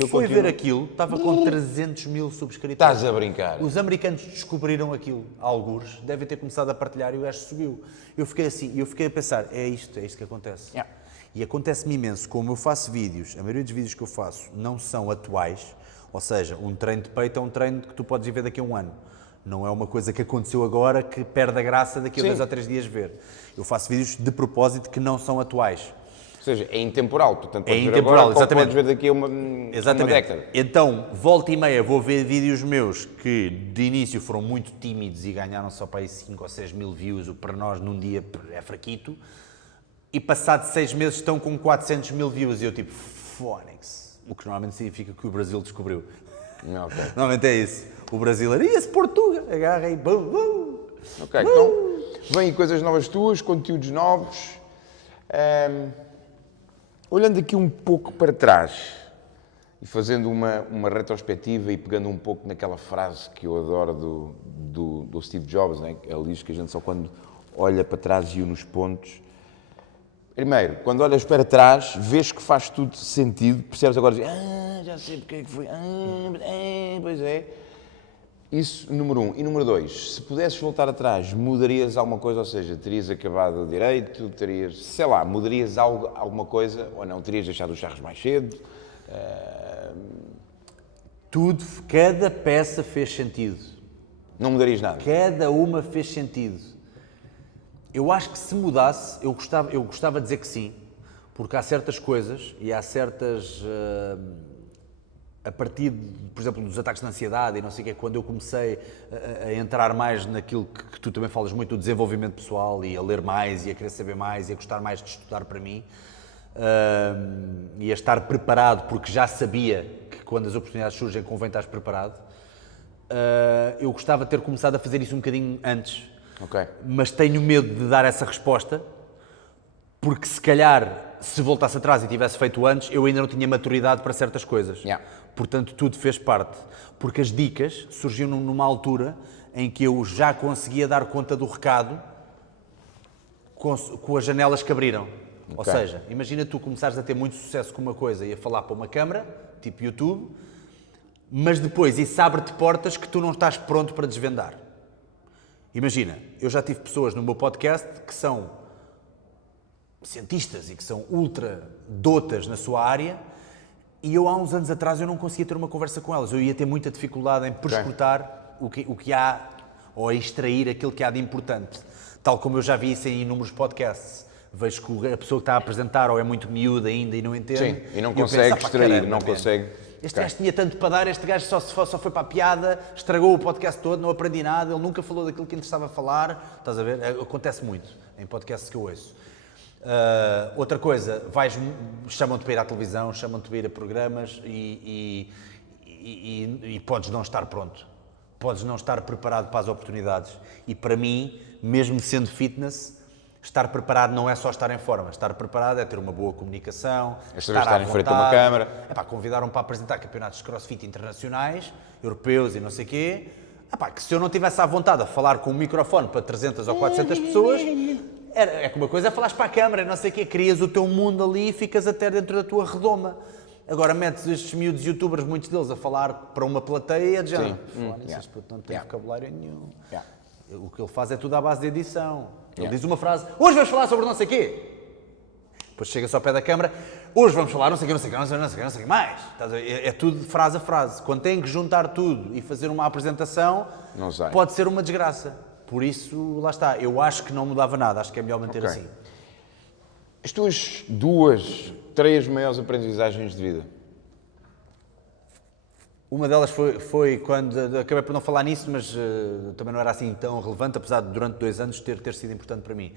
Foi ver aquilo, estava com 300.000 subscritores. Estás a brincar. Os americanos descobriram aquilo, algures, devem ter começado a partilhar e o gajo subiu. Eu fiquei assim, eu fiquei a pensar, é isto que acontece. Yeah. E acontece-me imenso, como eu faço vídeos, a maioria dos vídeos que eu faço não são atuais, ou seja, um treino de peito é um treino que tu podes ir ver daqui a 1 ano. Não é uma coisa que aconteceu agora que perde a graça daqui a 2 ou 3 dias ver. Eu faço vídeos de propósito que não são atuais. Ou seja, é intemporal, tu tanto podes ver intemporal, agora, exatamente. podes ver daqui a uma década. Então, volta e meia vou ver vídeos meus que de início foram muito tímidos e ganharam só para aí 5 ou 6 mil views, o que para nós num dia é fraquito, e passado 6 meses estão com 400 mil views e eu tipo, Fónix, o que normalmente significa que o Brasil descobriu. Okay. Normalmente é isso. O brasileiro, esse Portugal, agarra e bum, bum. Ok, então vêm coisas novas tuas, conteúdos novos. Olhando aqui um pouco para trás e fazendo uma retrospectiva e pegando um pouco naquela frase que eu adoro do Steve Jobs, né? Ele diz que a gente só quando olha para trás e nos pontos. Primeiro, quando olhas para trás, vês que faz tudo sentido, percebes agora, já sei porque é que foi, pois é. Isso, número 1. E número 2, se pudesses voltar atrás, mudarias alguma coisa? Ou seja, terias acabado direito, mudarias alguma coisa? Ou não, terias deixado os charros mais cedo? Tudo, cada peça fez sentido. Não mudarias nada? Cada uma fez sentido. Eu acho que se mudasse, eu gostava de dizer que sim, porque há certas coisas e há certas... a partir, por exemplo, dos ataques de ansiedade e não sei o que, quando eu comecei a entrar mais naquilo que tu também falas muito, do desenvolvimento pessoal e a ler mais e a querer saber mais e a gostar mais de estudar para mim e a estar preparado, porque já sabia que quando as oportunidades surgem convém estar preparado, eu gostava de ter começado a fazer isso um bocadinho antes. Okay. Mas tenho medo de dar essa resposta Porque se calhar, se voltasse atrás e tivesse feito antes, eu ainda não tinha maturidade para certas coisas. Yeah. Portanto, tudo fez parte. Porque as dicas surgiram numa altura em que eu já conseguia dar conta do recado com as janelas que abriram. Okay. Ou seja, imagina tu começares a ter muito sucesso com uma coisa e a falar para uma câmara, tipo YouTube, mas depois isso abre-te portas que tu não estás pronto para desvendar. Imagina, eu já tive pessoas no meu podcast que são cientistas e que são ultra dotas na sua área e eu há uns anos atrás eu não conseguia ter uma conversa com elas. Eu ia ter muita dificuldade em perscrutar o que há ou a extrair aquilo que há de importante. Tal como eu já vi isso em inúmeros podcasts. Vejo que a pessoa que está a apresentar ou é muito miúda ainda e não entende. Sim, e não eu consegue penso, extrair, caramba, não man. consegue... Este gajo tinha tanto para dar, este gajo só foi para a piada, estragou o podcast todo, não aprendi nada, ele nunca falou daquilo que interessava falar. Estás a ver? Acontece muito em podcasts que eu ouço. Outra coisa, chamam-te para ir à televisão, chamam-te para ir a programas e podes não estar pronto. Podes não estar preparado para as oportunidades. E para mim, mesmo sendo fitness, estar preparado não é só estar em forma. Estar preparado é ter uma boa comunicação, estar em frente a uma câmara. Convidaram-me para apresentar campeonatos de crossfit internacionais, europeus e não sei o quê. Que se eu não tivesse à vontade a falar com um microfone para 300 ou 400 pessoas, é que uma coisa é falares para a câmara, não sei o quê, crias o teu mundo ali e ficas até dentro da tua redoma. Agora metes estes miúdos youtubers, muitos deles, a falar para uma plateia de género. Esse puto não tem vocabulário nenhum. Yeah. O que ele faz é tudo à base de edição. Ele diz uma frase, hoje vamos falar sobre não sei o quê. Depois chega-se ao pé da câmara, hoje vamos falar não sei o quê, não sei o quê, não sei o quê, não sei o quê mais. É tudo de frase a frase. Quando tem que juntar tudo e fazer uma apresentação, pode ser uma desgraça. Por isso, lá está. Eu acho que não mudava nada. Acho que é melhor manter assim. As tuas 2, 3 maiores aprendizagens de vida? Uma delas foi quando, acabei por não falar nisso, mas também não era assim tão relevante, apesar de durante 2 anos ter sido importante para mim.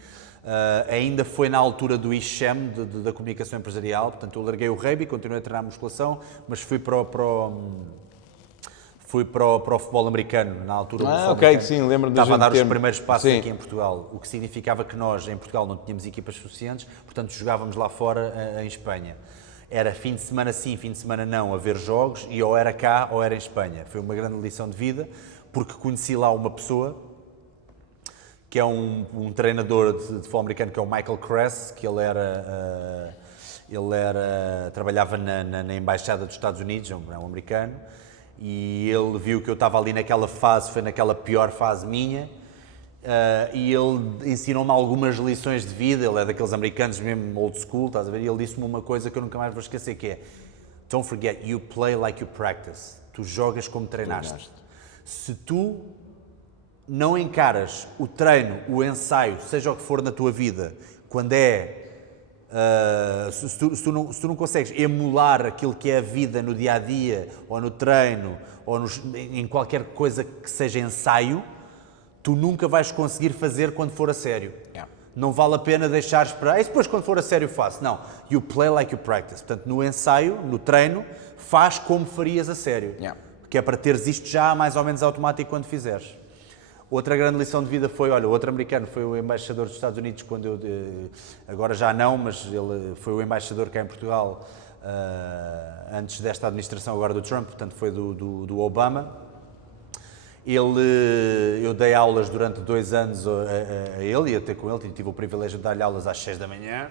Ainda foi na altura do ISHEM, da comunicação empresarial, portanto eu larguei o rugby, continuei a treinar musculação, mas fui para o futebol americano, na altura do futebol americano. Sim, lembro da gente Estava a dar os primeiros passos sim. aqui em Portugal, o que significava que nós, em Portugal, não tínhamos equipas suficientes, portanto jogávamos lá fora, em Espanha. Era fim de semana sim, fim de semana não, a ver jogos, e ou era cá ou era em Espanha. Foi uma grande lição de vida, porque conheci lá uma pessoa, que é um treinador de futebol americano, que é o Michael Kress, que trabalhava na Embaixada dos Estados Unidos, é um americano, e ele viu que eu estava ali naquela fase, foi naquela pior fase minha, e ele ensinou-me algumas lições de vida. Ele é daqueles americanos mesmo old school, estás a ver? E ele disse-me uma coisa que eu nunca mais vou esquecer, que é don't forget, you play like you practice. Tu jogas como treinaste. Se tu não encaras o treino, o ensaio, seja o que for na tua vida, quando se tu não consegues emular aquilo que é a vida no dia-a-dia, ou no treino, ou em qualquer coisa que seja ensaio, tu nunca vais conseguir fazer quando for a sério. Não vale a pena deixares para... depois quando for a sério faço. Não. You play like you practice. Portanto, no ensaio, no treino, faz como farias a sério. Que é para teres isto já mais ou menos automático quando fizeres. Outra grande lição de vida foi, outro americano foi o embaixador dos Estados Unidos, quando eu... Agora já não, mas ele foi o embaixador cá em Portugal antes desta administração agora do Trump, portanto foi do Obama. Eu dei aulas durante 2 anos a ele, ia ter com ele, tive o privilégio de dar-lhe aulas às 6 da manhã.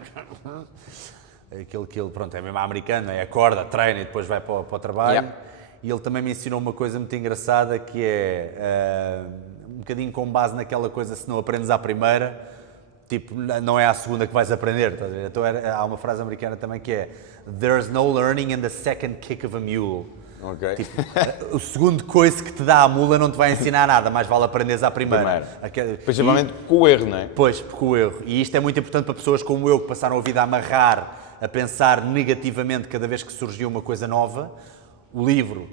Aquilo que ele, pronto, é mesmo americano, acorda, treina e depois vai para o trabalho. E ele também me ensinou uma coisa muito engraçada, que é um bocadinho com base naquela coisa, se não aprendes à primeira, tipo, não é à segunda que vais aprender. Estás a ver? Então há uma frase americana também que é there's no learning in the second kick of a mule. Okay. Tipo, o segundo coice que te dá a mula não te vai ensinar nada, mais vale aprenderes à primeira. Principalmente com o erro, não é? Pois, com o erro. E isto é muito importante para pessoas como eu, que passaram a vida a amarrar, a pensar negativamente cada vez que surgiu uma coisa nova. O livro,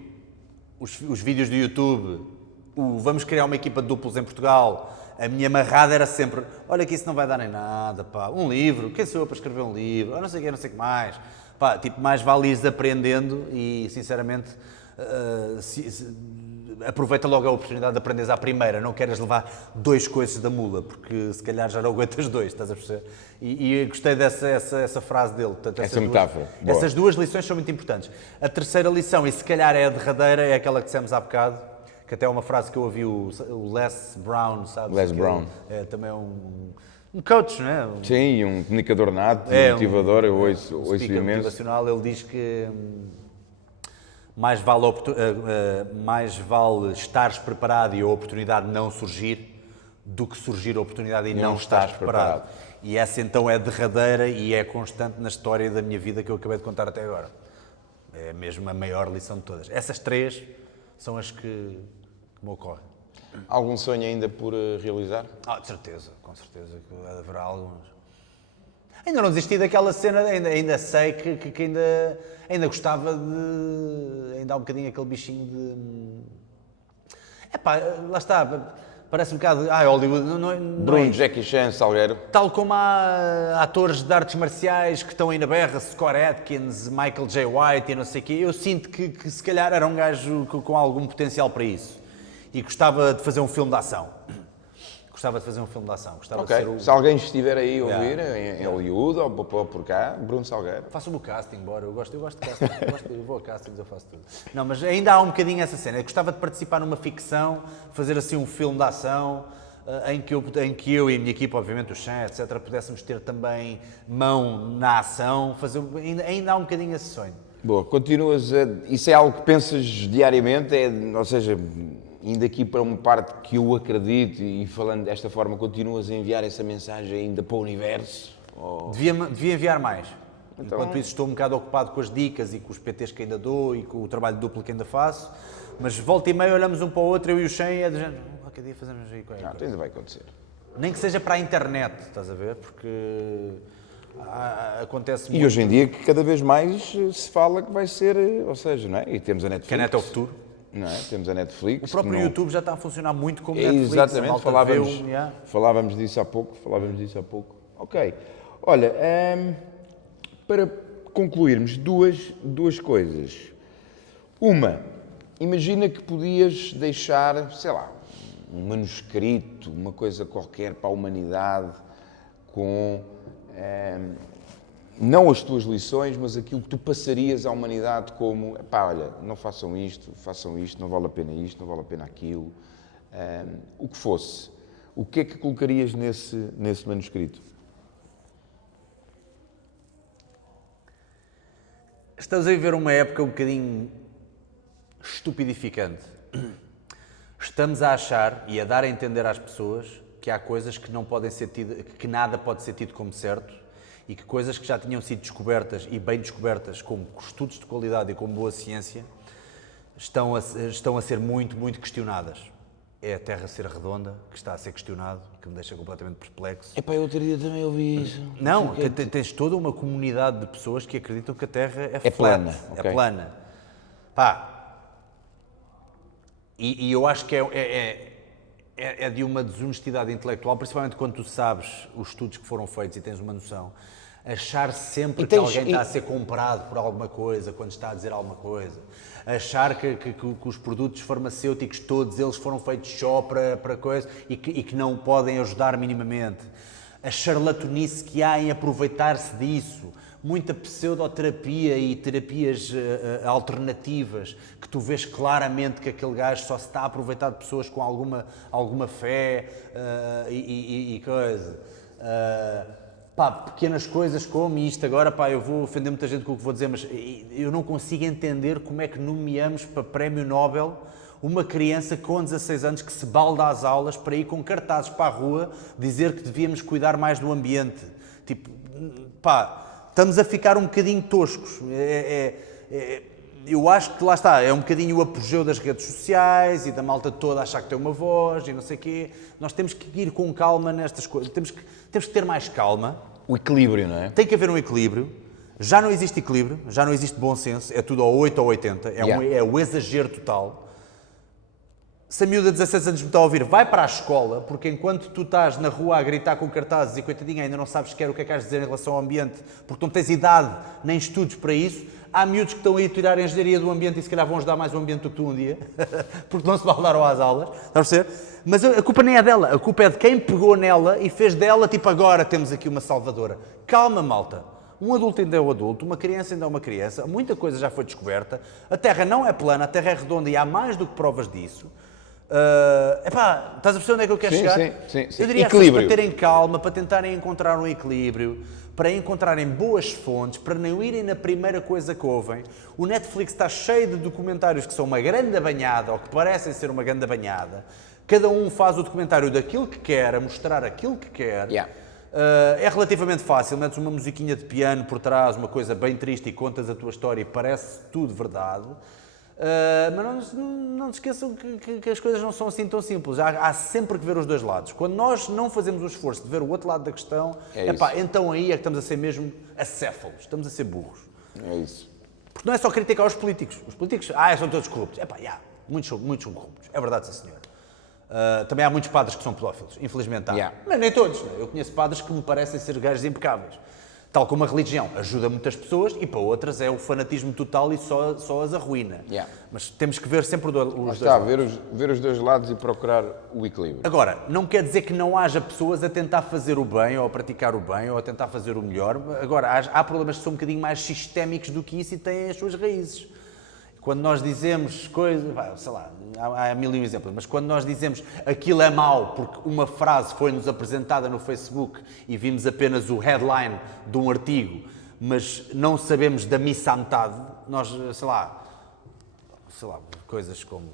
os vídeos do YouTube, vamos criar uma equipa de duplos em Portugal. A minha amarrada era sempre, olha que isso não vai dar nem nada, pá. Um livro, quem sou eu para escrever um livro? Não sei o que mais. Pá, tipo, mais vale ires aprendendo e, sinceramente, aproveita logo a oportunidade de aprenderes à primeira, não queres levar 2 coices da mula, porque se calhar já não aguentas 2, estás a perceber? E gostei essa frase dele. Portanto, essa metáfora. Essas 2 lições são muito importantes. A terceira lição, e se calhar é a derradeira, é aquela que dissemos há bocado, que até é uma frase que eu ouvi o Les Brown, sabes? Les Brown. É também um coach, não é? Sim, um comunicador nato, motivador, eu ouço imenso. Motivacional, ele diz que mais vale estares preparado e a oportunidade não surgir do que surgir a oportunidade e não estares preparado. E essa então é derradeira e é constante na história da minha vida que eu acabei de contar até agora. É mesmo a maior lição de todas. Essas 3 são as que me ocorrem. Algum sonho ainda por realizar? De certeza, com certeza que haverá alguns. Ainda não desisti daquela cena, ainda sei que ainda gostava de... Ainda há um bocadinho aquele bichinho de... lá está, parece um bocado... Hollywood... Bruno, Jackie Chan, Salgueiro. Tal como há atores de artes marciais que estão aí na berra, Scott Adkins, Michael J. White e não sei o quê, eu sinto que se calhar era um gajo com algum potencial para isso. E gostava de fazer um filme de ação. Gostava de ser Se alguém estiver aí a ouvir, em Hollywood ou por cá, Bruno Salgueiro. Faça-me o casting, bora. Eu gosto de casting. Eu vou a castings, eu faço tudo. Não, mas ainda há um bocadinho essa cena. Eu gostava de participar numa ficção, fazer assim um filme de ação, em que eu e a minha equipa, obviamente o Chan, etc., pudéssemos ter também mão na ação. Ainda há um bocadinho esse sonho. Boa, continuas a... Isso é algo que pensas diariamente? Ou seja... Indo aqui para uma parte que eu acredito e falando desta forma, continuas a enviar essa mensagem ainda para o universo? Devia enviar mais. Então... Enquanto isso estou um bocado ocupado com as dicas e com os PTs que ainda dou e com o trabalho duplo que ainda faço, mas volta e meia olhamos um para o outro, eu e o Shen, e é de género, qualquer dia fazemos aí qualquer coisa. Ainda vai acontecer. Nem que seja para a internet, estás a ver? Porque acontece muito. E hoje em dia que cada vez mais se fala que vai ser, ou seja, não é? E temos a Netflix. Que a net é o futuro. Não é? Temos a Netflix. O próprio YouTube já está a funcionar muito como Netflix. Exatamente, falávamos disso há pouco. Ok. Olha, para concluirmos, duas coisas. Uma, imagina que podias deixar, sei lá, um manuscrito, uma coisa qualquer para a humanidade com... não as tuas lições, mas aquilo que tu passarias à humanidade como, olha, não façam isto, não vale a pena isto, não vale a pena aquilo, o que fosse. O que é que colocarias nesse manuscrito? Estamos a viver uma época um bocadinho estupidificante. Estamos a achar e a dar a entender às pessoas que há coisas que não podem ser tidas, que nada pode ser tido como certo, e que coisas que já tinham sido descobertas e bem descobertas como estudos de qualidade e como boa ciência estão a ser muito, muito questionadas. É a Terra ser redonda que está a ser questionado, que me deixa completamente perplexo. Eu outro dia também ouvi isso. Não, tens toda uma comunidade de pessoas que acreditam que a Terra é flat, plana. Okay. É plana. E eu acho que é de uma desonestidade intelectual, principalmente quando tu sabes os estudos que foram feitos e tens uma noção. Achar sempre que alguém está a ser comprado por alguma coisa, quando está a dizer alguma coisa. Achar que os produtos farmacêuticos, todos eles foram feitos só para coisa e que não podem ajudar minimamente. A charlatanice que há em aproveitar-se disso. Muita pseudoterapia e terapias alternativas que tu vês claramente que aquele gajo só se está a aproveitar de pessoas com alguma fé e coisa. Pequenas coisas como isto agora, eu vou ofender muita gente com o que vou dizer, mas eu não consigo entender como é que nomeamos para Prémio Nobel uma criança com 16 anos que se balda às aulas para ir com cartazes para a rua dizer que devíamos cuidar mais do ambiente. Tipo, estamos a ficar um bocadinho toscos. Eu acho que lá está, é um bocadinho o apogeu das redes sociais e da malta toda achar que tem uma voz e não sei o quê. Nós temos que ir com calma nestas coisas. Temos que ter mais calma. O equilíbrio, não é? Tem que haver um equilíbrio. Já não existe equilíbrio, já não existe bom senso. É tudo ao 8 ou 80. É o exagero total. Se a miúda de 16 anos me está a ouvir, vai para a escola, porque enquanto tu estás na rua a gritar com cartazes e coitadinha ainda não sabes sequer o que é que has de dizer em relação ao ambiente, porque não tens idade nem estudos para isso, Há miúdos que estão aí a tirar a engenharia do ambiente e se calhar vão ajudar mais o ambiente do que tu um dia, porque não se baldaram às aulas, estás a perceber? Mas a culpa nem é dela, a culpa é de quem pegou nela e fez dela, tipo, agora temos aqui uma salvadora. Calma, malta. Um adulto ainda é um adulto, uma criança ainda é uma criança, muita coisa já foi descoberta, a Terra não é plana, a Terra é redonda e há mais do que provas disso. Epá, estás a perceber onde é que eu quero chegar? Sim. Eu diria Equilíbrio. para terem calma, para tentarem encontrar um equilíbrio, para encontrarem boas fontes, para não irem na primeira coisa que ouvem. O Netflix está cheio de documentários que são uma grande banhada, ou que parecem ser uma grande banhada. Cada um faz o documentário daquilo que quer, a mostrar aquilo que quer. Yeah. É relativamente fácil, metes uma musiquinha de piano por trás, uma coisa bem triste e contas a tua história e parece tudo verdade. Mas não te esqueçam que as coisas não são assim tão simples. Há sempre que ver os dois lados. Quando nós não fazemos o esforço de ver o outro lado da questão, então aí é que estamos a ser mesmo acéfalos, estamos a ser burros. É isso. Porque não é só criticar os políticos. Os políticos, são todos corruptos. Muitos são corruptos. É verdade, sim, senhor. Também há muitos padres que são pedófilos, infelizmente há. Yeah. Mas nem todos. Eu conheço padres que me parecem ser gajos impecáveis. Tal como a religião ajuda muitas pessoas e para outras é o fanatismo total e só as arruína. Yeah. Mas temos que ver sempre os dois Está, lados. ver os dois lados e procurar o equilíbrio. Agora, não quer dizer que não haja pessoas a tentar fazer o bem ou a praticar o bem ou a tentar fazer o melhor. Agora, há problemas que são um bocadinho mais sistémicos do que isso e têm as suas raízes. Quando nós dizemos coisas, sei lá, há mil e um exemplos, mas quando nós dizemos aquilo é mau porque uma frase foi-nos apresentada no Facebook e vimos apenas o headline de um artigo, mas não sabemos da missa à metade, nós, sei lá, coisas como...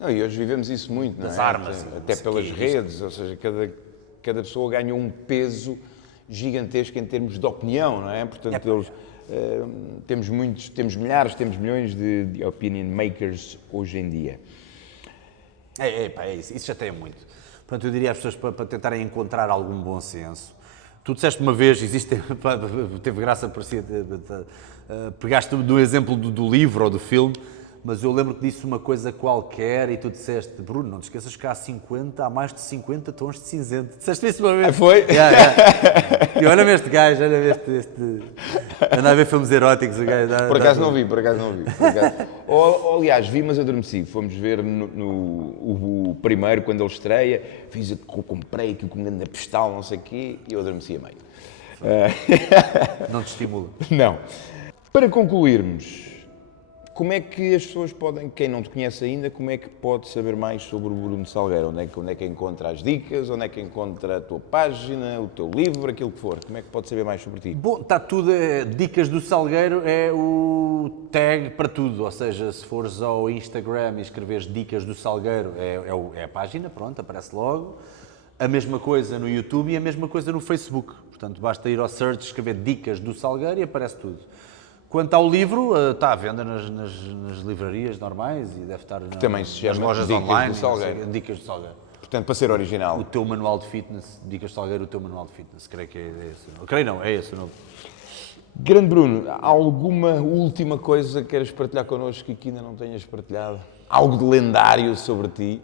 Não, e hoje vivemos isso muito, não é? Das armas, Até pelas redes, ou seja, cada pessoa ganhou um peso gigantesco em termos de opinião, não é? Portanto, temos milhares, temos milhões de opinion makers hoje em dia. É isso chateia muito. Portanto, eu diria às pessoas para tentarem encontrar algum bom senso. Tu disseste uma vez, teve graça parecia, pegaste do exemplo do livro ou do filme, mas eu lembro que disse uma coisa qualquer e tu disseste, Bruno, não te esqueças que há mais de 50 tons de cinzento. Disseste isso uma vez? Foi? E olha-me este gajo, olha-me este... Anda a ver filmes eróticos, o gajo... Por acaso não vi. Aliás, vi, mas adormeci. Fomos ver o primeiro, quando ele estreia, comprei aquilo com um grande postal, não sei o quê, e eu adormeci a meio. Não te estimula? Não. Para concluirmos, como é que as pessoas podem, quem não te conhece ainda, como é que pode saber mais sobre o Bruno Salgueiro? Onde é que encontra as dicas? Onde é que encontra a tua página, o teu livro, aquilo que for? Como é que pode saber mais sobre ti? Bom, está tudo, Dicas do Salgueiro é o tag para tudo, ou seja, se fores ao Instagram e escreveres Dicas do Salgueiro, é a página, pronto, aparece logo. A mesma coisa no YouTube e a mesma coisa no Facebook. Portanto, basta ir ao search, escrever Dicas do Salgueiro e aparece tudo. Quanto ao livro, está à venda nas livrarias normais e deve estar nas lojas Dicas online. do Salgueiro. Dicas do Salgueiro. Portanto, para ser original. O teu manual de fitness, Dicas do Salgueiro, o teu manual de fitness. Creio que é esse. Creio não, é esse o nome. Grande Bruno, alguma última coisa que queres partilhar connosco que ainda não tenhas partilhado? Algo de lendário sobre ti?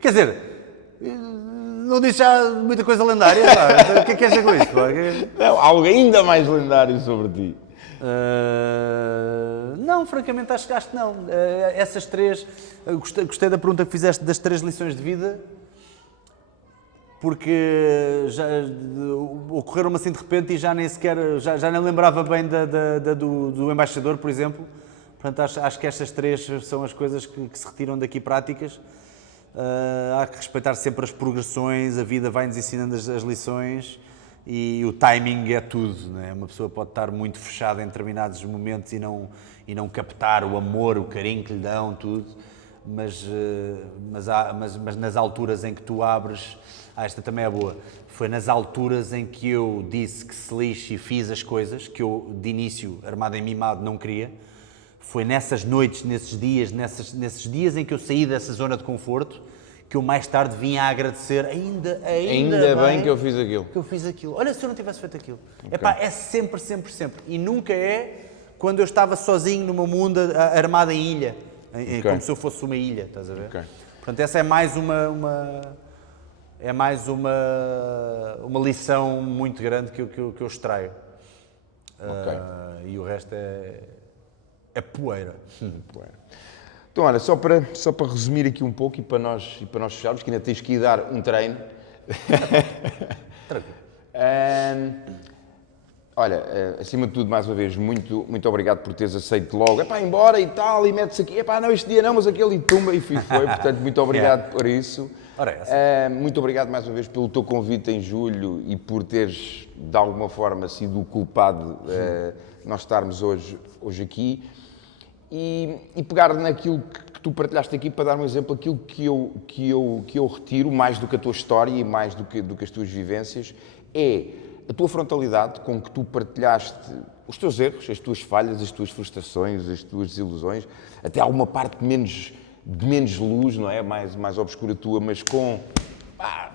Quer dizer, não disse já muita coisa lendária. Então, o que é que queres dizer com isso? Não, algo ainda mais lendário sobre ti. Não, francamente acho que não. Essas três, gostei da pergunta que fizeste das 3 lições de vida, porque já ocorreram-me assim de repente e já nem sequer, já nem lembrava bem do embaixador, por exemplo. Portanto, acho que estas 3 são as coisas que se retiram daqui práticas. Há que respeitar sempre as progressões, a vida vai-nos ensinando as lições. E o timing é tudo, não é? Uma pessoa pode estar muito fechada em determinados momentos e não captar o amor, o carinho que lhe dão, tudo, mas nas alturas em que tu abres, esta também é boa, foi nas alturas em que eu disse que se lixe e fiz as coisas, que eu de início, armado em mimado, não queria, foi nessas noites, nesses dias em que eu saí dessa zona de conforto, que eu mais tarde vim a agradecer, ainda bem que eu fiz aquilo. Olha, se eu não tivesse feito aquilo. Okay. É sempre. E nunca é quando eu estava sozinho no meu mundo, armado em ilha. Okay. Como se eu fosse uma ilha, estás a ver? Okay. Portanto, essa é mais uma lição muito grande que eu extraio. E o resto é poeira. Então, olha, só para resumir aqui um pouco e para nós fecharmos, que ainda tens que ir dar um treino. Tranquilo. Olha, acima de tudo, mais uma vez, muito obrigado por teres aceito logo. Epá, embora e tal, e metes aqui. Epá, não, este dia não, mas aquele e tumba e foi. Portanto, muito obrigado por isso. Ora, essa. Muito obrigado mais uma vez pelo teu convite em julho e por teres, de alguma forma, sido o culpado de nós estarmos hoje aqui. E pegar naquilo que tu partilhaste aqui para dar um exemplo, aquilo que eu retiro, mais do que a tua história e mais do que as tuas vivências, é a tua frontalidade com que tu partilhaste os teus erros, as tuas falhas, as tuas frustrações, as tuas desilusões, até alguma parte de menos luz, não é? Mais obscura tua, mas com pá,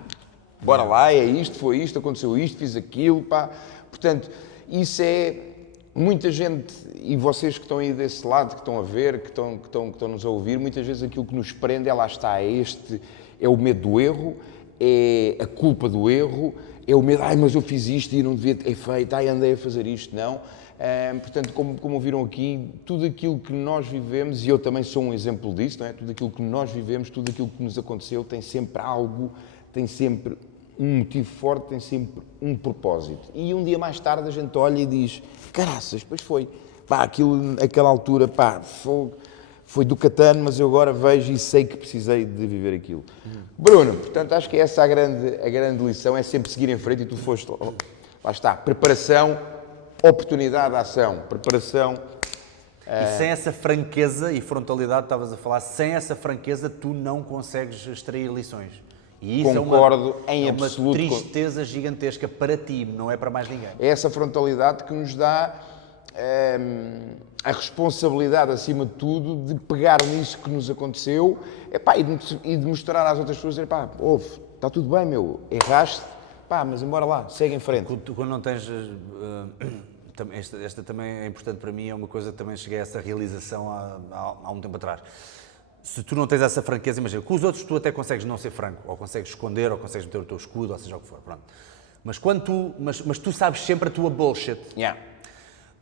bora lá, é isto, foi isto, aconteceu isto, fiz aquilo, pá. Portanto, isso é muita gente, e vocês que estão aí desse lado, que estão a ver, que estão-nos a ouvir, muitas vezes aquilo que nos prende, lá está, é o medo do erro, é a culpa do erro, é o medo, mas eu fiz isto e não devia ter feito, andei a fazer isto, não. Portanto, como viram aqui, tudo aquilo que nós vivemos, e eu também sou um exemplo disso, não é? Tudo aquilo que nós vivemos, tudo aquilo que nos aconteceu, tem sempre algo, tem sempre um motivo forte, tem sempre um propósito. E um dia mais tarde a gente olha e diz, caraças, pois foi. Pá, aquela altura, pá, foi do catano, mas eu agora vejo e sei que precisei de viver aquilo. Bruno, portanto, acho que essa a grande lição, é sempre seguir em frente e tu foste, lá está, preparação, oportunidade, ação, preparação. E sem essa franqueza e frontalidade, estavas a falar, sem essa franqueza tu não consegues extrair lições. E isso concordo em absoluto. É uma tristeza gigantesca para ti, não é para mais ninguém. É essa frontalidade que nos dá a responsabilidade, acima de tudo, de pegar nisso que nos aconteceu e de mostrar às outras pessoas, está tudo bem, meu, erraste, mas embora lá, segue em frente. Quando não tens... Esta também é importante para mim, é uma coisa que também cheguei a essa realização há um tempo atrás. Se tu não tens essa franqueza, imagina, com os outros tu até consegues não ser franco, ou consegues esconder, ou consegues meter o teu escudo, ou seja o que for, pronto. Mas tu sabes sempre a tua bullshit. Yeah.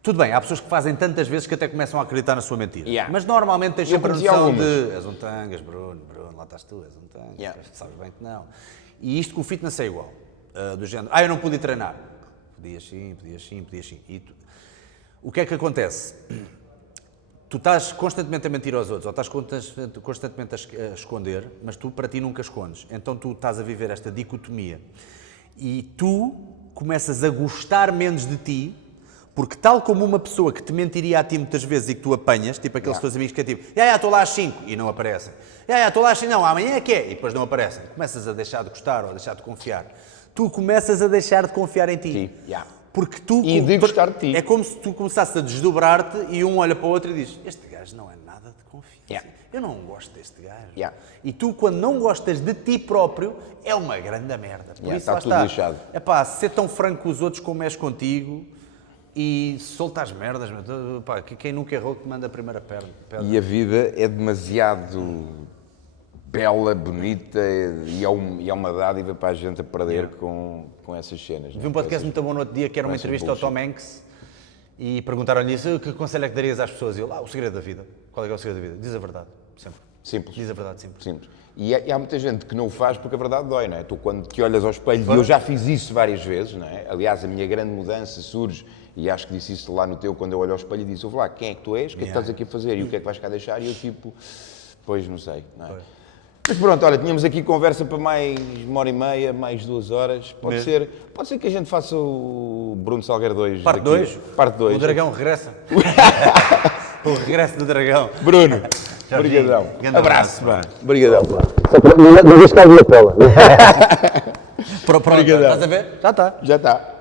Tudo bem, há pessoas que fazem tantas vezes que até começam a acreditar na sua mentira. Yeah. Mas normalmente tens sempre a noção algumas. de és um tangas, Bruno, lá estás tu, és um tangas, Yeah. sabes bem que não. E isto com o fitness é igual. Do género, eu não pude treinar. Podias sim. E o que é que acontece? Tu estás constantemente a mentir aos outros, ou estás constantemente a esconder, mas tu para ti nunca escondes. Então tu estás a viver esta dicotomia. E tu começas a gostar menos de ti, porque tal como uma pessoa que te mentiria a ti muitas vezes e que tu apanhas, tipo aqueles teus amigos que é tipo, estou lá às 5 e não aparecem. Estou lá às 5, não, amanhã é que é, e depois não aparecem. Começas a deixar de gostar ou a deixar de confiar. Tu começas a deixar de confiar em ti. Sim. Yeah. Porque tu... E de gostar de ti. É como se tu começasses a desdobrar-te e um olha para o outro e diz, este gajo não é nada de confiança. Yeah. Eu não gosto deste gajo. Yeah. E tu, quando não gostas de ti próprio, é uma grande merda. Por isso, está lá tudo lixado. Ser tão franco com os outros como és contigo e solta as merdas. Quem nunca errou que manda a primeira pedra. E a vida é demasiado bela, bonita e é uma dádiva para a gente a perder com essas cenas. Vi um podcast muito bom no outro dia que era uma entrevista ao Tom Hanks e perguntaram-lhe isso, que conselho é que darias às pessoas? E ele, o segredo da vida. Qual é que é o segredo da vida? Diz a verdade, sempre. Simples. Diz a verdade, sempre. Simples. E há muita gente que não o faz porque a verdade dói, não é? Tu quando te olhas ao espelho, e eu já fiz isso várias vezes, não é? Aliás, a minha grande mudança surge, e acho que disse isso lá no teu, quando eu olho ao espelho e disse, ouve lá, quem é que tu és? O que é que estás aqui a fazer? E o que é que vais cá deixar? E eu tipo, pois não sei, não é? Mas pronto, olha, tínhamos aqui conversa para mais 1h30, mais 2 horas. Pode ser que a gente faça o Bruno Salgueiro 2. Parte 2? Parte 2. O dragão regressa. O regresso do dragão. Bruno, obrigadão. Abraço. Obrigadão. Não deixe cair na pela. Pronto, estás a ver? Já está. Já está.